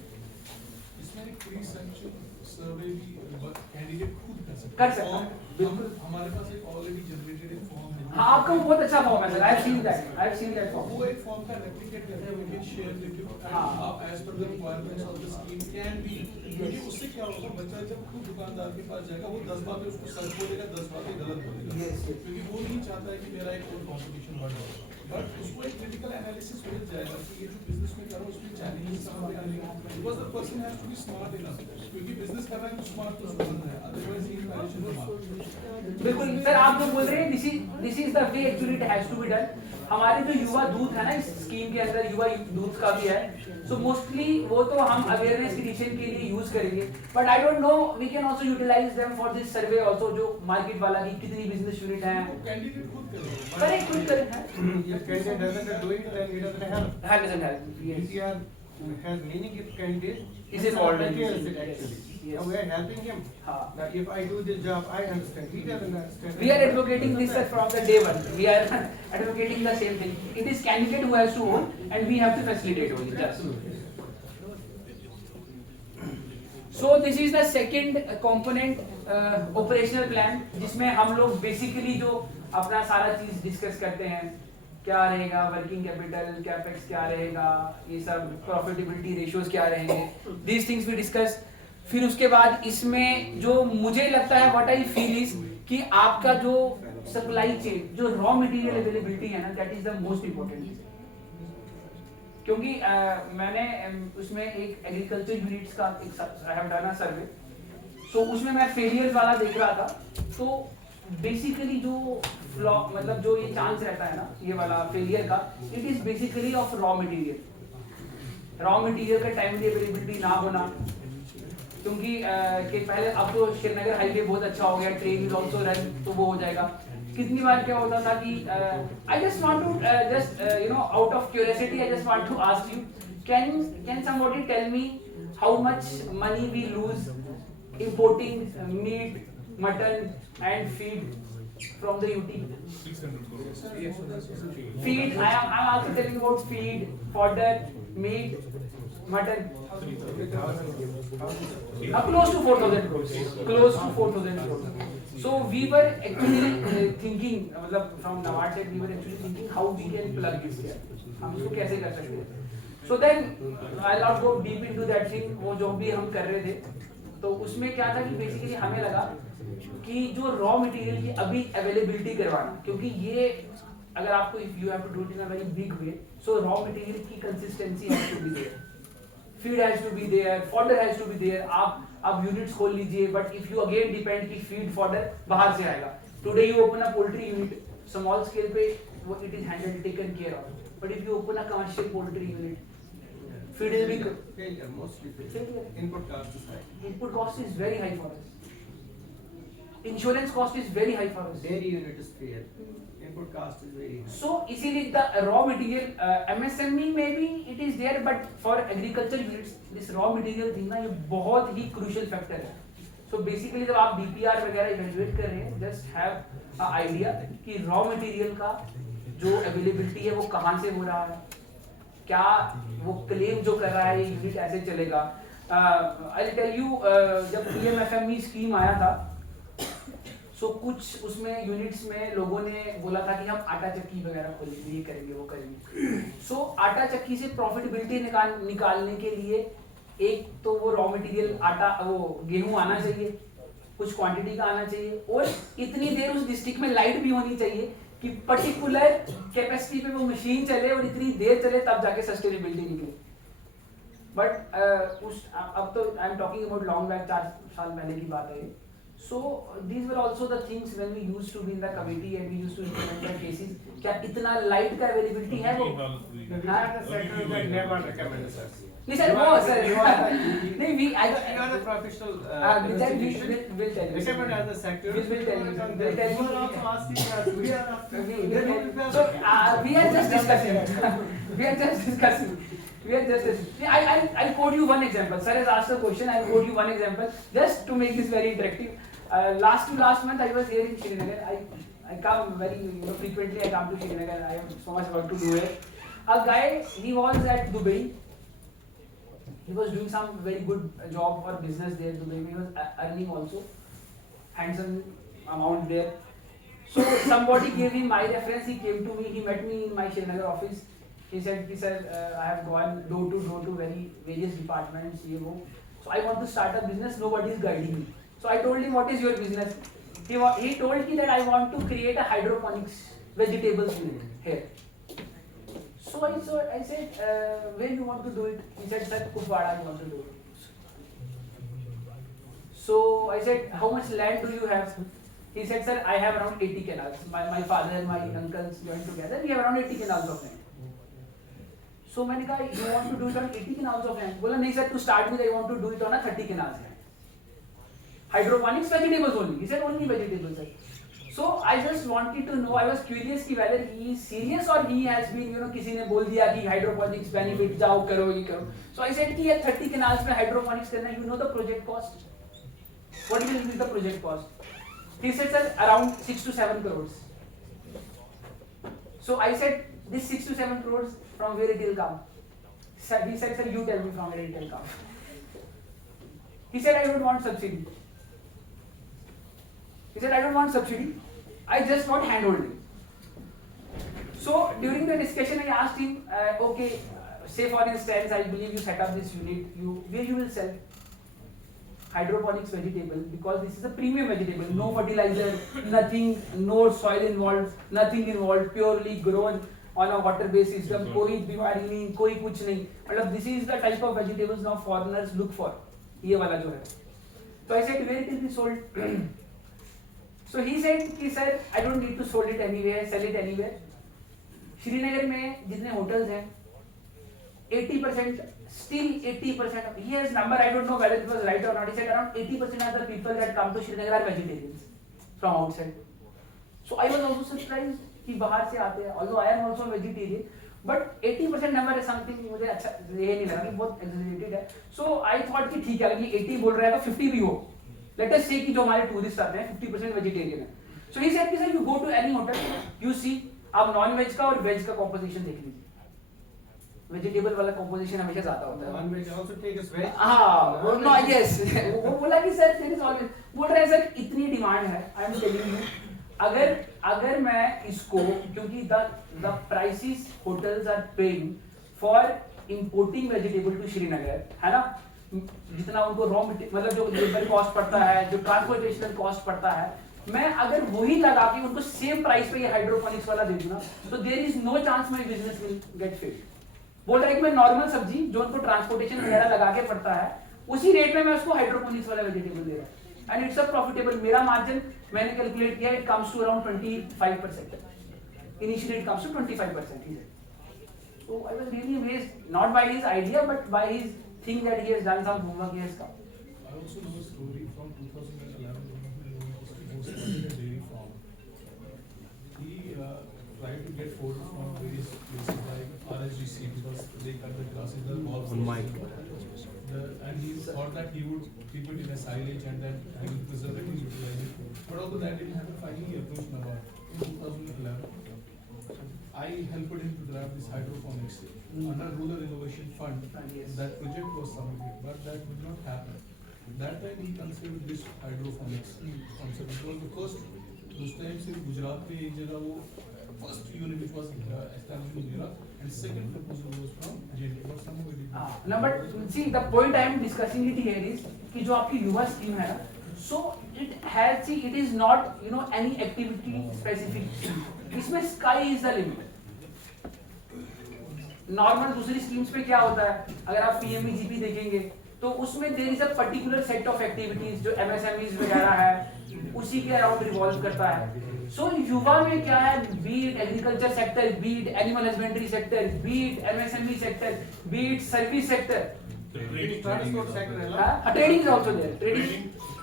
इसमें एक प्री सेलेक्शन सर्वे भी कैंडिडेट खुद कर सकता है, बिल्कुल. हमारे पास एक ऑलरेडी जनरेटेड एक फॉर्म है. हाँ आपका वो बहुत अच्छा फॉर्म है sir, I have seen that form. वो एक फॉर्म का रेप्लिकेट करके we can share with you and हाँ. आप as per the requirements of the scheme can be, क्योंकि उससे क्या होगा बच्चा जब खुद दुकानदार के पास जाएगा वो 10 बातें उसको सच बोलेगा 10 बातें गलत बोलेगा. Yes, yes. क्योंकि वो नहीं चाहता है कि मेरा एक और कंपटीशन बढ़ जाए, बट उसको एक क्रिटिकल एनालिसिस मिल जाएगा कि ये जो बिजनेस में करो उसमें चैलेंजेस सामने आएंगे, because the person has to be smart enough, क्योंकि बिजनेस कर रहा है तो स्मार्ट तो उसको बनना है, अदरवाइज ही परेशान. बिल्कुल सर आप जो बोल रहे हैं this is the way actually it has to be done. हमारे जो युवा दूत है ना इस स्कीम के अंदर युवा दूत का भी है, सो मोस्टली वो तो हम अवेयरनेस क्रिएशन के लिए यूज करेंगे, but I don't know we can also utilize them for this survey also. जो मार्केट वाला की कितनी बिजनेस यूनिट है वो कैंडिडेट खुद करेगा. करें खुद करें. If candidate doesn't do it, then it doesn't help. हाँ doesn't help. Yes. DPR has meaning if candidate Is involved in materials it. actually. Yes. Now we are helping him. हाँ. Now if I do this job, I understand. He doesn't understand. We are advocating this sir, from the day one. We are advocating the same thing. It is candidate who has to own and we have to facilitate only. Just. So this is the second component, operational plan, जिसमें हम लोग basically जो अपना सारा चीज discuss करते हैं, क्या रहेगा वर्किंग कैपिटल, कैपेक्स क्या रहेगा, ये सब प्रॉफिटेबिलिटी रेशियोज क्या रहेंगे, these things we discuss. फिर उसके बाद इसमें जो मुझे लगता है what I feel is कि आपका जो सप्लाई चेन, जो रॉ मटेरियल अवेलेबिलिटी है ना, that is the most important. क्योंकि मैंने उसमें एक एग्रीकल्चर यूनिट्स का एक आई हैव डन अ सर्वे, सो उसमें मैं फेलियर्स वाला देख रहा था. तो बेसिकली जो फ्लॉ मतलब जो ये चांस रहता है ना ये वाला फेलियर का, it is basically of raw material. Raw material का टाइमली अवेलेबिलिटी ना होना, क्योंकि कि पहले अब तो श्रीनगर हाईवे बहुत अच्छा हो गया, ट्रेन विल आल्सो रन, तो वो हो जाएगा. कितनी बार क्या होता था कि I just want to just you know out of curiosity I just want to ask you, can somebody tell me how much money we lose importing meat, mutton and feed from the UT? 600 crores. Feed, I'm also telling about feed, fodder, meat, mutton. Close to 4,000 crores. Close to 4,000 crores. So we were actually thinking, मतलब from Navartech we were actually thinking how we can plug this here. हम इसको कैसे कर सकते हैं? So then I'll not go deep into that thing. वो जो भी हम कर रहे थे, तो उसमें क्या था कि बेसिकली हमें लगा कि जो रॉ मटेरियल की अभी अवेलेबिलिटी करवाना, क्योंकि ये अगर आपको if you have to do it in a very big way, so raw material की consistency has to be there, feed has to be there, fodder has to be there. आप units खोल लीजिए, but if you again depend कि feed fodder बाहर से आएगा. Today you open a poultry unit small scale पे, वो it is handled taken care of, but if you open a commercial poultry unit, feed will be Failure, mostly failure. Input cost is high. input cost is very high for us. Insurance cost is very high for us. Dairy unit is fair. Input cost is very high. So इसीलिए the raw material MSME maybe it is there, but for agriculture units this raw material thing ना ये बहुत ही crucial factor है. So basically जब आप DPR वगैरह evaluate कर रहे हैं, just have a idea कि raw material का जो availability है वो कहाँ से हो रहा है, क्या वो क्लेम जो कर रहा है ये यूनिट ऐसे चलेगा. आई टेल यू, जब PMFME स्कीम आया था, सो कुछ उसमें यूनिट्स में लोगों ने बोला था कि हम आटा चक्की वगैरह खोलेंगे, ये करेंगे वो करेंगे. सो आटा चक्की से प्रॉफिटेबिलिटी निकालने के लिए एक तो वो रॉ मटेरियल आटा वो गेहूं आना चाहिए, कुछ क्वांटिटी का आना चाहिए, और इतनी देर उस डिस्ट्रिक्ट में लाइट भी होनी चाहिए कि पर्टिकुलर कैपेसिटी पे वो मशीन चले और इतनी देर चले, तब जाके सस्टेनेबिलिटी निकले. बट उस अब तो I am talking about long back, 4 साल पहले की बात है. So these were also the things when we used to be in the committee and we used to implement the cases. क्या इतना light का availability है वो? The sector that never recommended us. नहीं सर वो सर नहीं we I You are the professional. then we institution. will tell you. Recommend other sectors. We'll tell you. We'll tell you. You are also asking us. We are asking. So we are just discussing. We are just discussing. We are just discussing. I'll quote you one example. Sir has asked a question. I'll quote you one example just to make this very interactive. Last month I was here in Srinagar. I come very frequently. I come to Srinagar. I have so much work to do here. A guy, he was at Dubai. He was doing some very good job or business there. Dubai. He was earning also handsome amount there. So somebody gave him my reference. He came to me. He met me in my Srinagar office. He said, I have gone door to door to various departments. So I want to start a business. Nobody is guiding me. So I told him, what is your business? He told me that I want to create a hydroponics vegetables unit here. So I said, where you want to do it? He said, sir, Kupwara I want to do it. So I said, how much land do you have? He said, sir, I have around 80 canals. My father and my uncles joined together. We have around 80 canals of land. So मैंने कहा, you want to do it on 80 canals of land? बोला नहीं sir, to start with I want to do it on a 30 canals land. Hydroponics vegetables only. He said only vegetables. So I just wanted to know. I was curious कि whether he is serious or he has been किसी ने बोल दिया कि hydroponics benefit जाओ करो ये करो. So I said कि ये 30 canals में hydroponics करना, you know the project cost? What will be the project cost? He said sir around 6 to 7 crores. So I said this 6 to 7 crores from where it will come? He said sir you tell me from where it will come. He said I don't want subsidy. He said, I don't want subsidy. I just want handholding. So during the discussion, I asked him, okay, say for instance, I believe you set up this unit, where you will sell hydroponics vegetable, because this is a premium vegetable, no fertilizer, nothing, no soil involved, nothing involved, purely grown on a water-based system, कोई बीमारी नहीं, कोई कुछ नहीं. मतलब this is the type of vegetables now foreigners look for. ये वाला जो है. So I said, where it will be sold? So he said कि sir, I don't need to sell it anywhere, sell it anywhere. Srinagar में जितने hotels हैं, 80%, still 80%. He has number. I don't know whether it was right or not. He said around 80% of the people that come to Srinagar are vegetarians from outside. So I was also surprised कि बाहर से आते हैं. Although I am also vegetarian, but 80% number is something मुझे अच्छा ये नहीं लगा कि बहुत exaggerated है. So I thought कि ठीक है, अगर 80 बोल रहा है तो 50 भी हो. Let us say कि जो हमारे टूरिस्ट आते हैं 50% वेजिटेरियन है. So he said कि sir you go to any hotel, you see आप नॉन वेज का और वेज का कॉम्पोजिशन देख लीजिए. वेजिटेबल वाला कॉम्पोजिशन हमेशा ज्यादा होता है. Non-veg also take as veg. हाँ वो नो यस वो बोला कि सर देयर इज ऑलवेज बोल रहे हैं सर इतनी डिमांड है. आई एम टेलिंग यू अगर मैं इसको क्योंकि the prices hotels are paying for importing vegetable to Srinagar है ना, जितना उनको रॉ मतलब जो लेबर कॉस्ट पड़ता है, जो ट्रांसपोर्टेशन कॉस्ट पड़ता है, मैं अगर वही लगा के उनको सेम प्राइस पे ये हाइड्रोपोनिक्स वाला दे दूंगा तो there is no chance my business will get failed. बोल रहा है कि मैं नॉर्मल सब्जी जो उनको ट्रांसपोर्टेशन वगैरह लगा के पड़ता है उसी रेट में मैं उसको हाइड्रोपोनिक्स वाला वेजिटेबल दे रहा हूँ एंड इट्स अ प्रॉफिटेबल. मेरा मार्जिन मैंने कैलकुलेट किया, it comes to around 25%. Initially it comes to 25%. He said. So I was really amazed, not by his idea but by his thing that he has done some homework. He has come. I also know a story from 2011 when he was starting a dairy farm. He tried to get photos from various places like RSGC because they cut the grass in the golf course. And he thought that he would keep it in a silage and then he would preserve it and utilize it. But although that didn't happen, finally he approached Nabad in 2011. I helped him to draft this hydroponics under Rural Innovation Fund. That project was submitted, but that did not happen. That time he conceived this hydroponics concept. It was the first. उस time से गुजरात में एक जगह वो first unit which was established in Gujarat and second proposal was from JNK or somewhere. No, but see the point I am discussing it here is कि जो आपकी युवा स्कीम है, so it has, see it is not any activity specific. इसमें sky is the limit. Normal दूसरी schemes पे क्या होता है, अगर आप PMEGP देखेंगे तो उसमें there is a particular set of activities जो एमएसएमईज वगैरह है उसी के अराउंड रिवॉल्व करता है. सो युवा में क्या है, be it agriculture sector, be it animal husbandry sector, be it MSME sector, be it service sector, Transport sector है ना? Trading is also there. Trading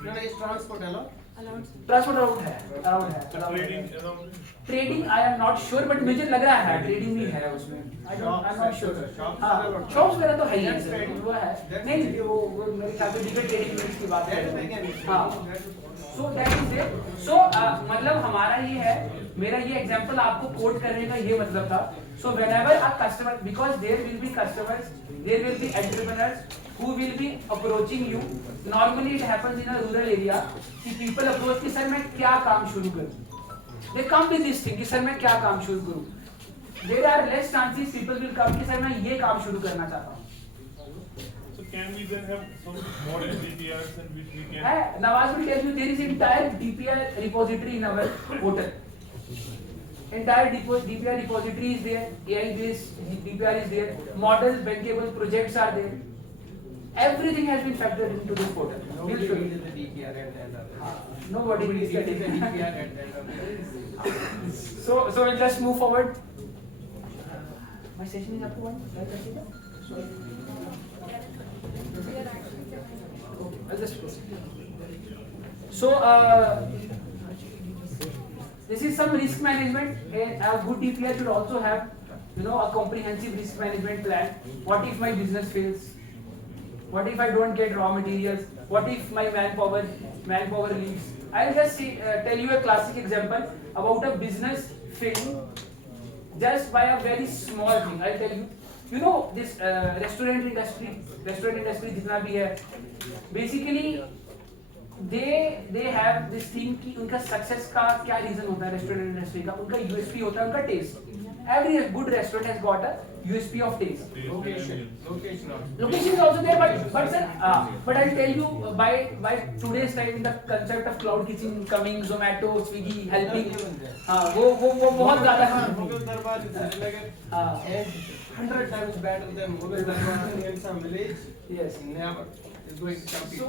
No, no, is transport है ना? ट्रांसपोर्ट अराउंड है. Trading I am not sure but मुझे लग रहा है trading भी है उसमें. I am not sure. Shops वगैरह तो है ही है सर, वो है. नहीं वो मेरे ख्याल से डिफरेंट ट्रेडिंग यूनिट्स की बात है. हाँ, सो दैट इज इट. सो मतलब हमारा ये है, मेरा ये एग्जांपल आपको कोट करने का ये मतलब था. So whenever a customer, because there will be customers, there will be entrepreneurs who will be approaching you. Normally it happens in a rural area कि people approach कि सर मैं क्या काम शुरू करूं. They come with this thing कि sir मैं क्या काम शुरू करूं. There are less chances people will come कि सर मैं ये काम शुरू करना चाहता हूं. So can we then have some modern DPRs and which we can? Nawaz will tell you there is entire DPR repository in our portal. Entire DPR repository is there. AI based DPR is there. Model bankable projects are there. Everything has been factored into this portal. We'll show you. Nobody is getting So we'll just move forward. My session is up to 1. I'll just proceed. So this is some risk management. A good DPR should also have, a comprehensive risk management plan. What if my business fails? What if I don't get raw materials? What if my manpower leaves? I'll just tell you a classic example about a business failing just by a very small thing. I'll tell you. This restaurant industry जितना भी है, basically they have this thing कि उनका success का क्या reason होता है restaurant industry का, उनका USP होता है उनका taste. Every good restaurant has got a USP of taste. Location Location is also there, but sir, but I'll tell you by today's time in the concept of cloud kitchen coming, Zomato, Swiggy helping, वो बहुत ज़्यादा है. Mughal Darbar is like 100 times better than Mughal Darbar in some village. Yes. Never is going to compete. So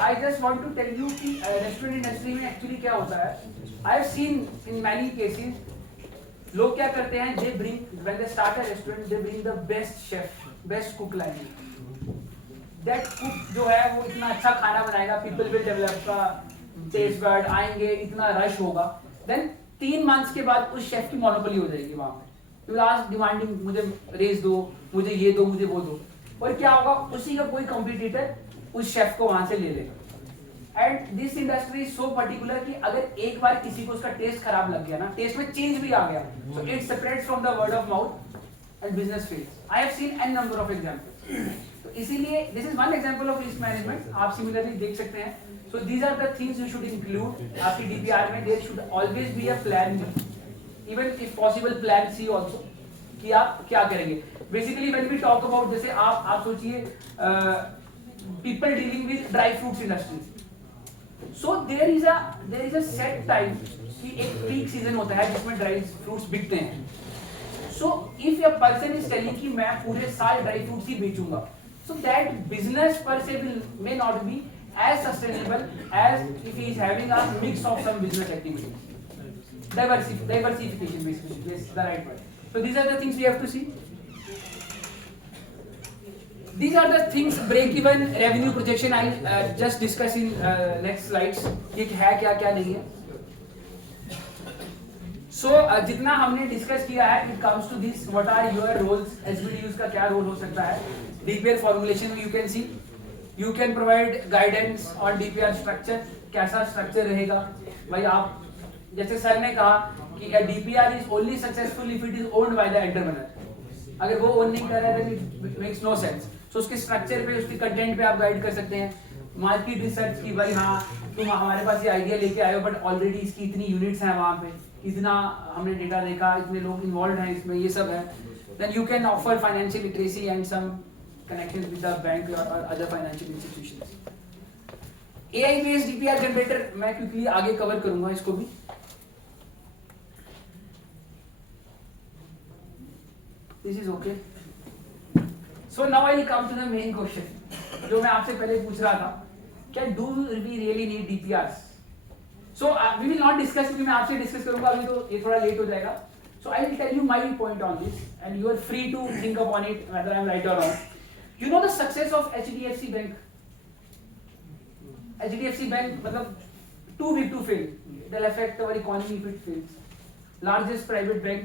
I just want to tell you कि restaurant industry में actually क्या होता है. I have seen in many cases लोग क्या करते हैं, they bring, when they start a restaurant, they bring the best chef, best cook लाएंगे. That cook जो है वो इतना अच्छा खाना बनाएगा, people will develop का taste bud, आएंगे, इतना rush होगा. Then 3 months के बाद उस chef की monopoly हो जाएगी वहाँ पे. You will ask demanding, मुझे raise दो, मुझे ये दो, मुझे वो दो. और क्या होगा, उसी का कोई competitor उस chef को वहाँ से ले लेगा. And this industry is so particular कि अगर एक बार किसी को उसका टेस्ट खराब लग गया ना, टेस्ट में चेंज भी आ गया, so it separates from the word of mouth and business fails. I have seen n number of examples. तो इसीलिए this is one example of risk management. आप similarly देख सकते हैं. So these are the things you should include आपकी DPR में. There should always be a plan B, even if possible plan C also, कि आप क्या करेंगे. Basically when we talk about, जैसे आप सोचिए people dealing with dry fruits industries. So there is a set time कि एक peak season होता है जिसमें dry fruits बिकते हैं. So if a person is telling कि मैं पूरे साल dry fruits he बेचूंगा, so that business per se may not be as sustainable as if he is having a mix of some business activities. Diversification basically is the right word. So these are the things we have to see. These are the things, break-even revenue projection. I'll just discuss in next slides. ये है क्या क्या नहीं है. So जितना हमने discuss किया है, it comes to this. What are your roles? SBDUs का क्या role हो सकता है? DPR formulation में you can see. You can provide guidance on DPR structure. कैसा structure रहेगा? भाई आप जैसे सर ने कहा कि a DPR is only successful if it is owned by the entrepreneur. अगर वो own नहीं कर रहा है, then it makes no sense. So उसके स्ट्रक्चर पे, उसके कंटेंट पे आप गाइड कर सकते हैं. मार्केट रिसर्च की, भाई हाँ तुम हमारे पास ये आइडिया लेके आए हो बट ऑलरेडी इसकी इतनी यूनिट्स हैं वहाँ पे, इतना हमने डेटा देखा, इतने लोग इन्वॉल्व हैं इसमें, ये सब है. Then you can offer financial literacy and some connections with the bank और other financial institutions. AI based DPR generator मैं क्विकली आगे कवर करूंगा इसको भी. This is okay. So now I will come to the main question. जो मैं आपसे पहले पूछ रहा था, क्या do we really need DPRs? So we will not discuss, क्योंकि मैं आपसे डिस्कस करूंगा अभी तो ये थोड़ा लेट हो जाएगा. So I will tell you my point on this and you are free to think upon it whether I am right or wrong. You know the success of HDFC bank. HDFC bank मतलब too big to fail. They'll affect our economy if it fails. Largest private bank.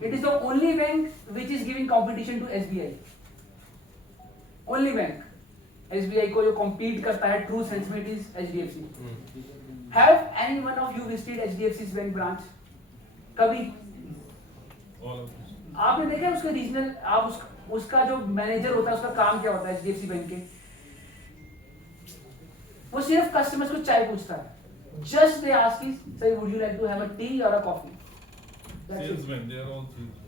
It is the only bank which is giving competition to SBI. Only bank. SBI को जो compete करता है true sense में it is HDFC. Have any one of you visited HDFC's bank branch? कभी? आपने देखा उसका regional, आप उसका जो मैनेजर होता है उसका काम क्या होता है HDFC बैंक के? वो सिर्फ कस्टमर्स को चाय पूछता है. Just they ask is, sir, would you like to have a tea or a coffee? Salesmen, they are all salesmen.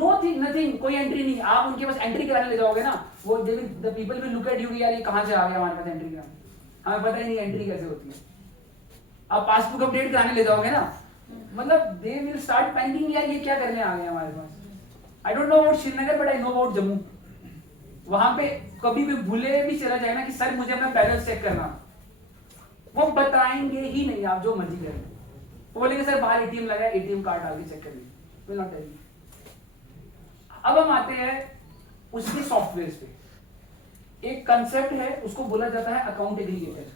Nothing, कोई एंट्री नहीं. आप उनके पास एंट्री कराने ले जाओगे ना, वो the people will look at you कि यार ये कहाँ से आ गया हमारे पास एंट्री कराने. हमें पता ही नहीं एंट्री कैसे होती है. आप पासबुक अपडेट कराने ले जाओगे ना, मतलब they will start panicking यार ये क्या करने आ गए हमारे पास. I don't know about Srinagar but I know about Jammu. वहाँ पे कभी भी भूले भी चला जाए ना कि सर मुझे अपना बैलेंस चेक करना, वो बताएंगे ही नहीं. आप जो मर्जी करें, वो बोलेंगे सर बाहर ATM लगा है, ATM कार्ड आगे चेक कर लीजिए. Will not tell you. अब हम आते हैं उसके सॉफ्टवेयर पे. एक कंसेप्ट है, उसको बोला जाता है account aggregator.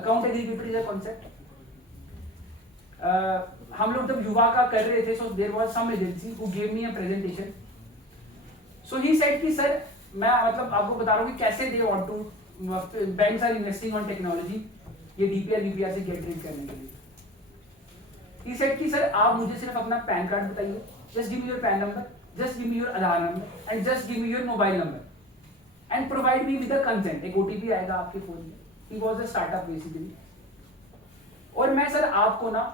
Account aggregator is a concept. हम लोग जब युवा का कर रहे थे, so there was some agency who give me a presentation. So he said कि सर मैं मतलब आपको बता रहा हूँ कि कैसे they want to banks are investing on technology ये DPR VPR से गेट रीड करने के लिए. He said कि सर आप मुझे सिर्फ अपना पैन कार्ड बताइए, just give me your PAN number, just give me your Aadhaar number, and just give me your mobile number, and provide me with a consent. एक OTP आएगा आपके phone में. He was a startup basically. और मैं sir आपको ना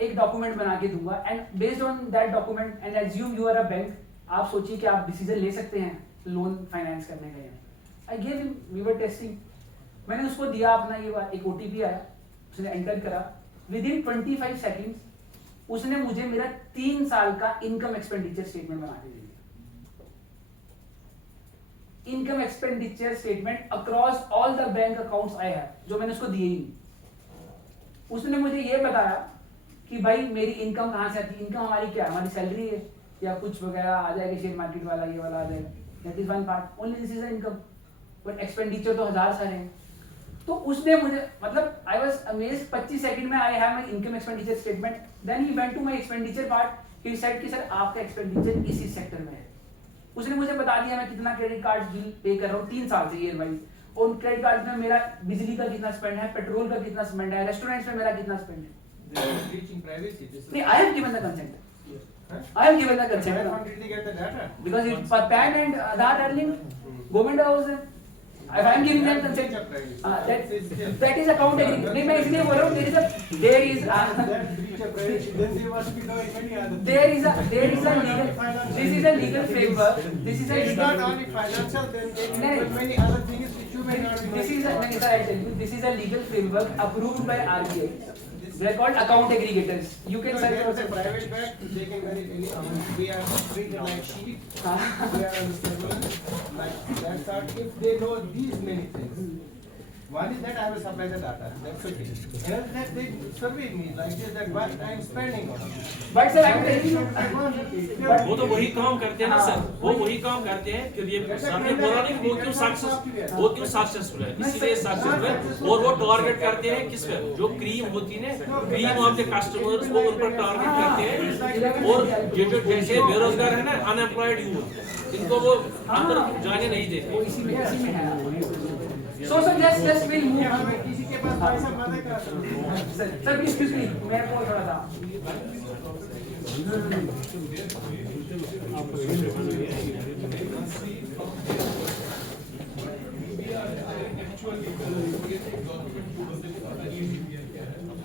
एक document बना के दूंगा, and based on that document and assume you are a bank, आप सोचिए कि आप डिसीजन ले सकते हैं लोन फाइनेंस करने का. I gave him, we were testing. मैंने उसको दिया अपना ये बात, एक OTP आया, उसने एंटर करा. विदिन 25 सेकंड्स उसने मुझे मेरा 3 साल का इनकम एक्सपेंडिचर स्टेटमेंट बना के दिया. Income expenditure statement across all the bank accounts I have, जो मैंने उसको दिए ही नहीं. उसने मुझे ये बताया कि भाई मेरी इनकम कहाँ से आती है. इनकम हमारी क्या है, हमारी सैलरी है या कुछ वगैरह आ जाएगा, शेयर मार्केट वाला ये वाला आ जाएगा. That is one part, only this is the income. But expenditure तो 1000 सारे हैं. तो उसने मुझे मतलब आई वाज अमेज्ड. 25 सेकंड में I have my income expenditure statement. Then he went to my expenditure part. He said कि सर आपका एक्सपेंडिचर इसी सेक्टर में है. उसने मुझे बता दिया मैं कितना क्रेडिट कार्ड बिल पे कर रहा हूँ 3 साल से ईयर वाइज. और क्रेडिट कार्ड में मेरा बिजली का कितना स्पेंड है, पेट्रोल का कितना स्पेंड है, रेस्टोरेंट्स में मेरा कितना स्पेंड है. नहीं, I have given the consent. I have given the consent. Where did they get the data? Because it's for PAN and Aadhaar are linked. Government house है. If I am giving them consent, that is account agreement. नहीं मैं इसलिए बोल रहा हूँ there is a legal. This is a legal framework. This is a It's legal. not only financial, then there are many other things which you may not be. This is a, I tell you, this is a legal framework approved by RBI. They are called account aggregators. You can So search there is a also. private bank, they can very we are treated like sheep. We are on the surveillance, like that sort. If they know these many things, one is that I will supply the data. That's okay. Another that they survey me like this, that what I am spending on. But sir, I am telling you. वो तो वही काम करते हैं ना sir, वो वही काम करते हैं कि ये सामने बोला नहीं वो क्यों सक्सेसफुल है, इसीलिए सक्सेसफुल है. और वो टारगेट करते हैं किस पे, जो क्रीम होती है ना, क्रीम ऑफ द कस्टमर्स वो उन पर टारगेट करते हैं. और ये जो जैसे बेरोजगार है ना, अनएम्प्लॉयड यूथ, इनको वो अंदर जाने नहीं देते. इसी में है. So just we'll move. किसी के पास पैसा मदद कर. सर प्लीज excuse me, मेरे को थोड़ा सा.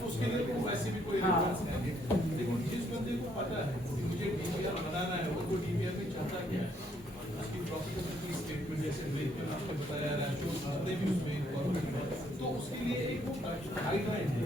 उसके लिए तो वैसे भी कोई रेफरेंस नहीं है. देखो जिस बंदे को पता है कि मुझे DPR बनाना है, वो DPR में चाहता क्या है, उसकी प्रॉफिटेबिलिटी स्टेटमेंट जैसे मैंने आपको बताया, जितने भी उसमें इन्वॉल्व, तो उसके लिए एक वो गाइडलाइन है.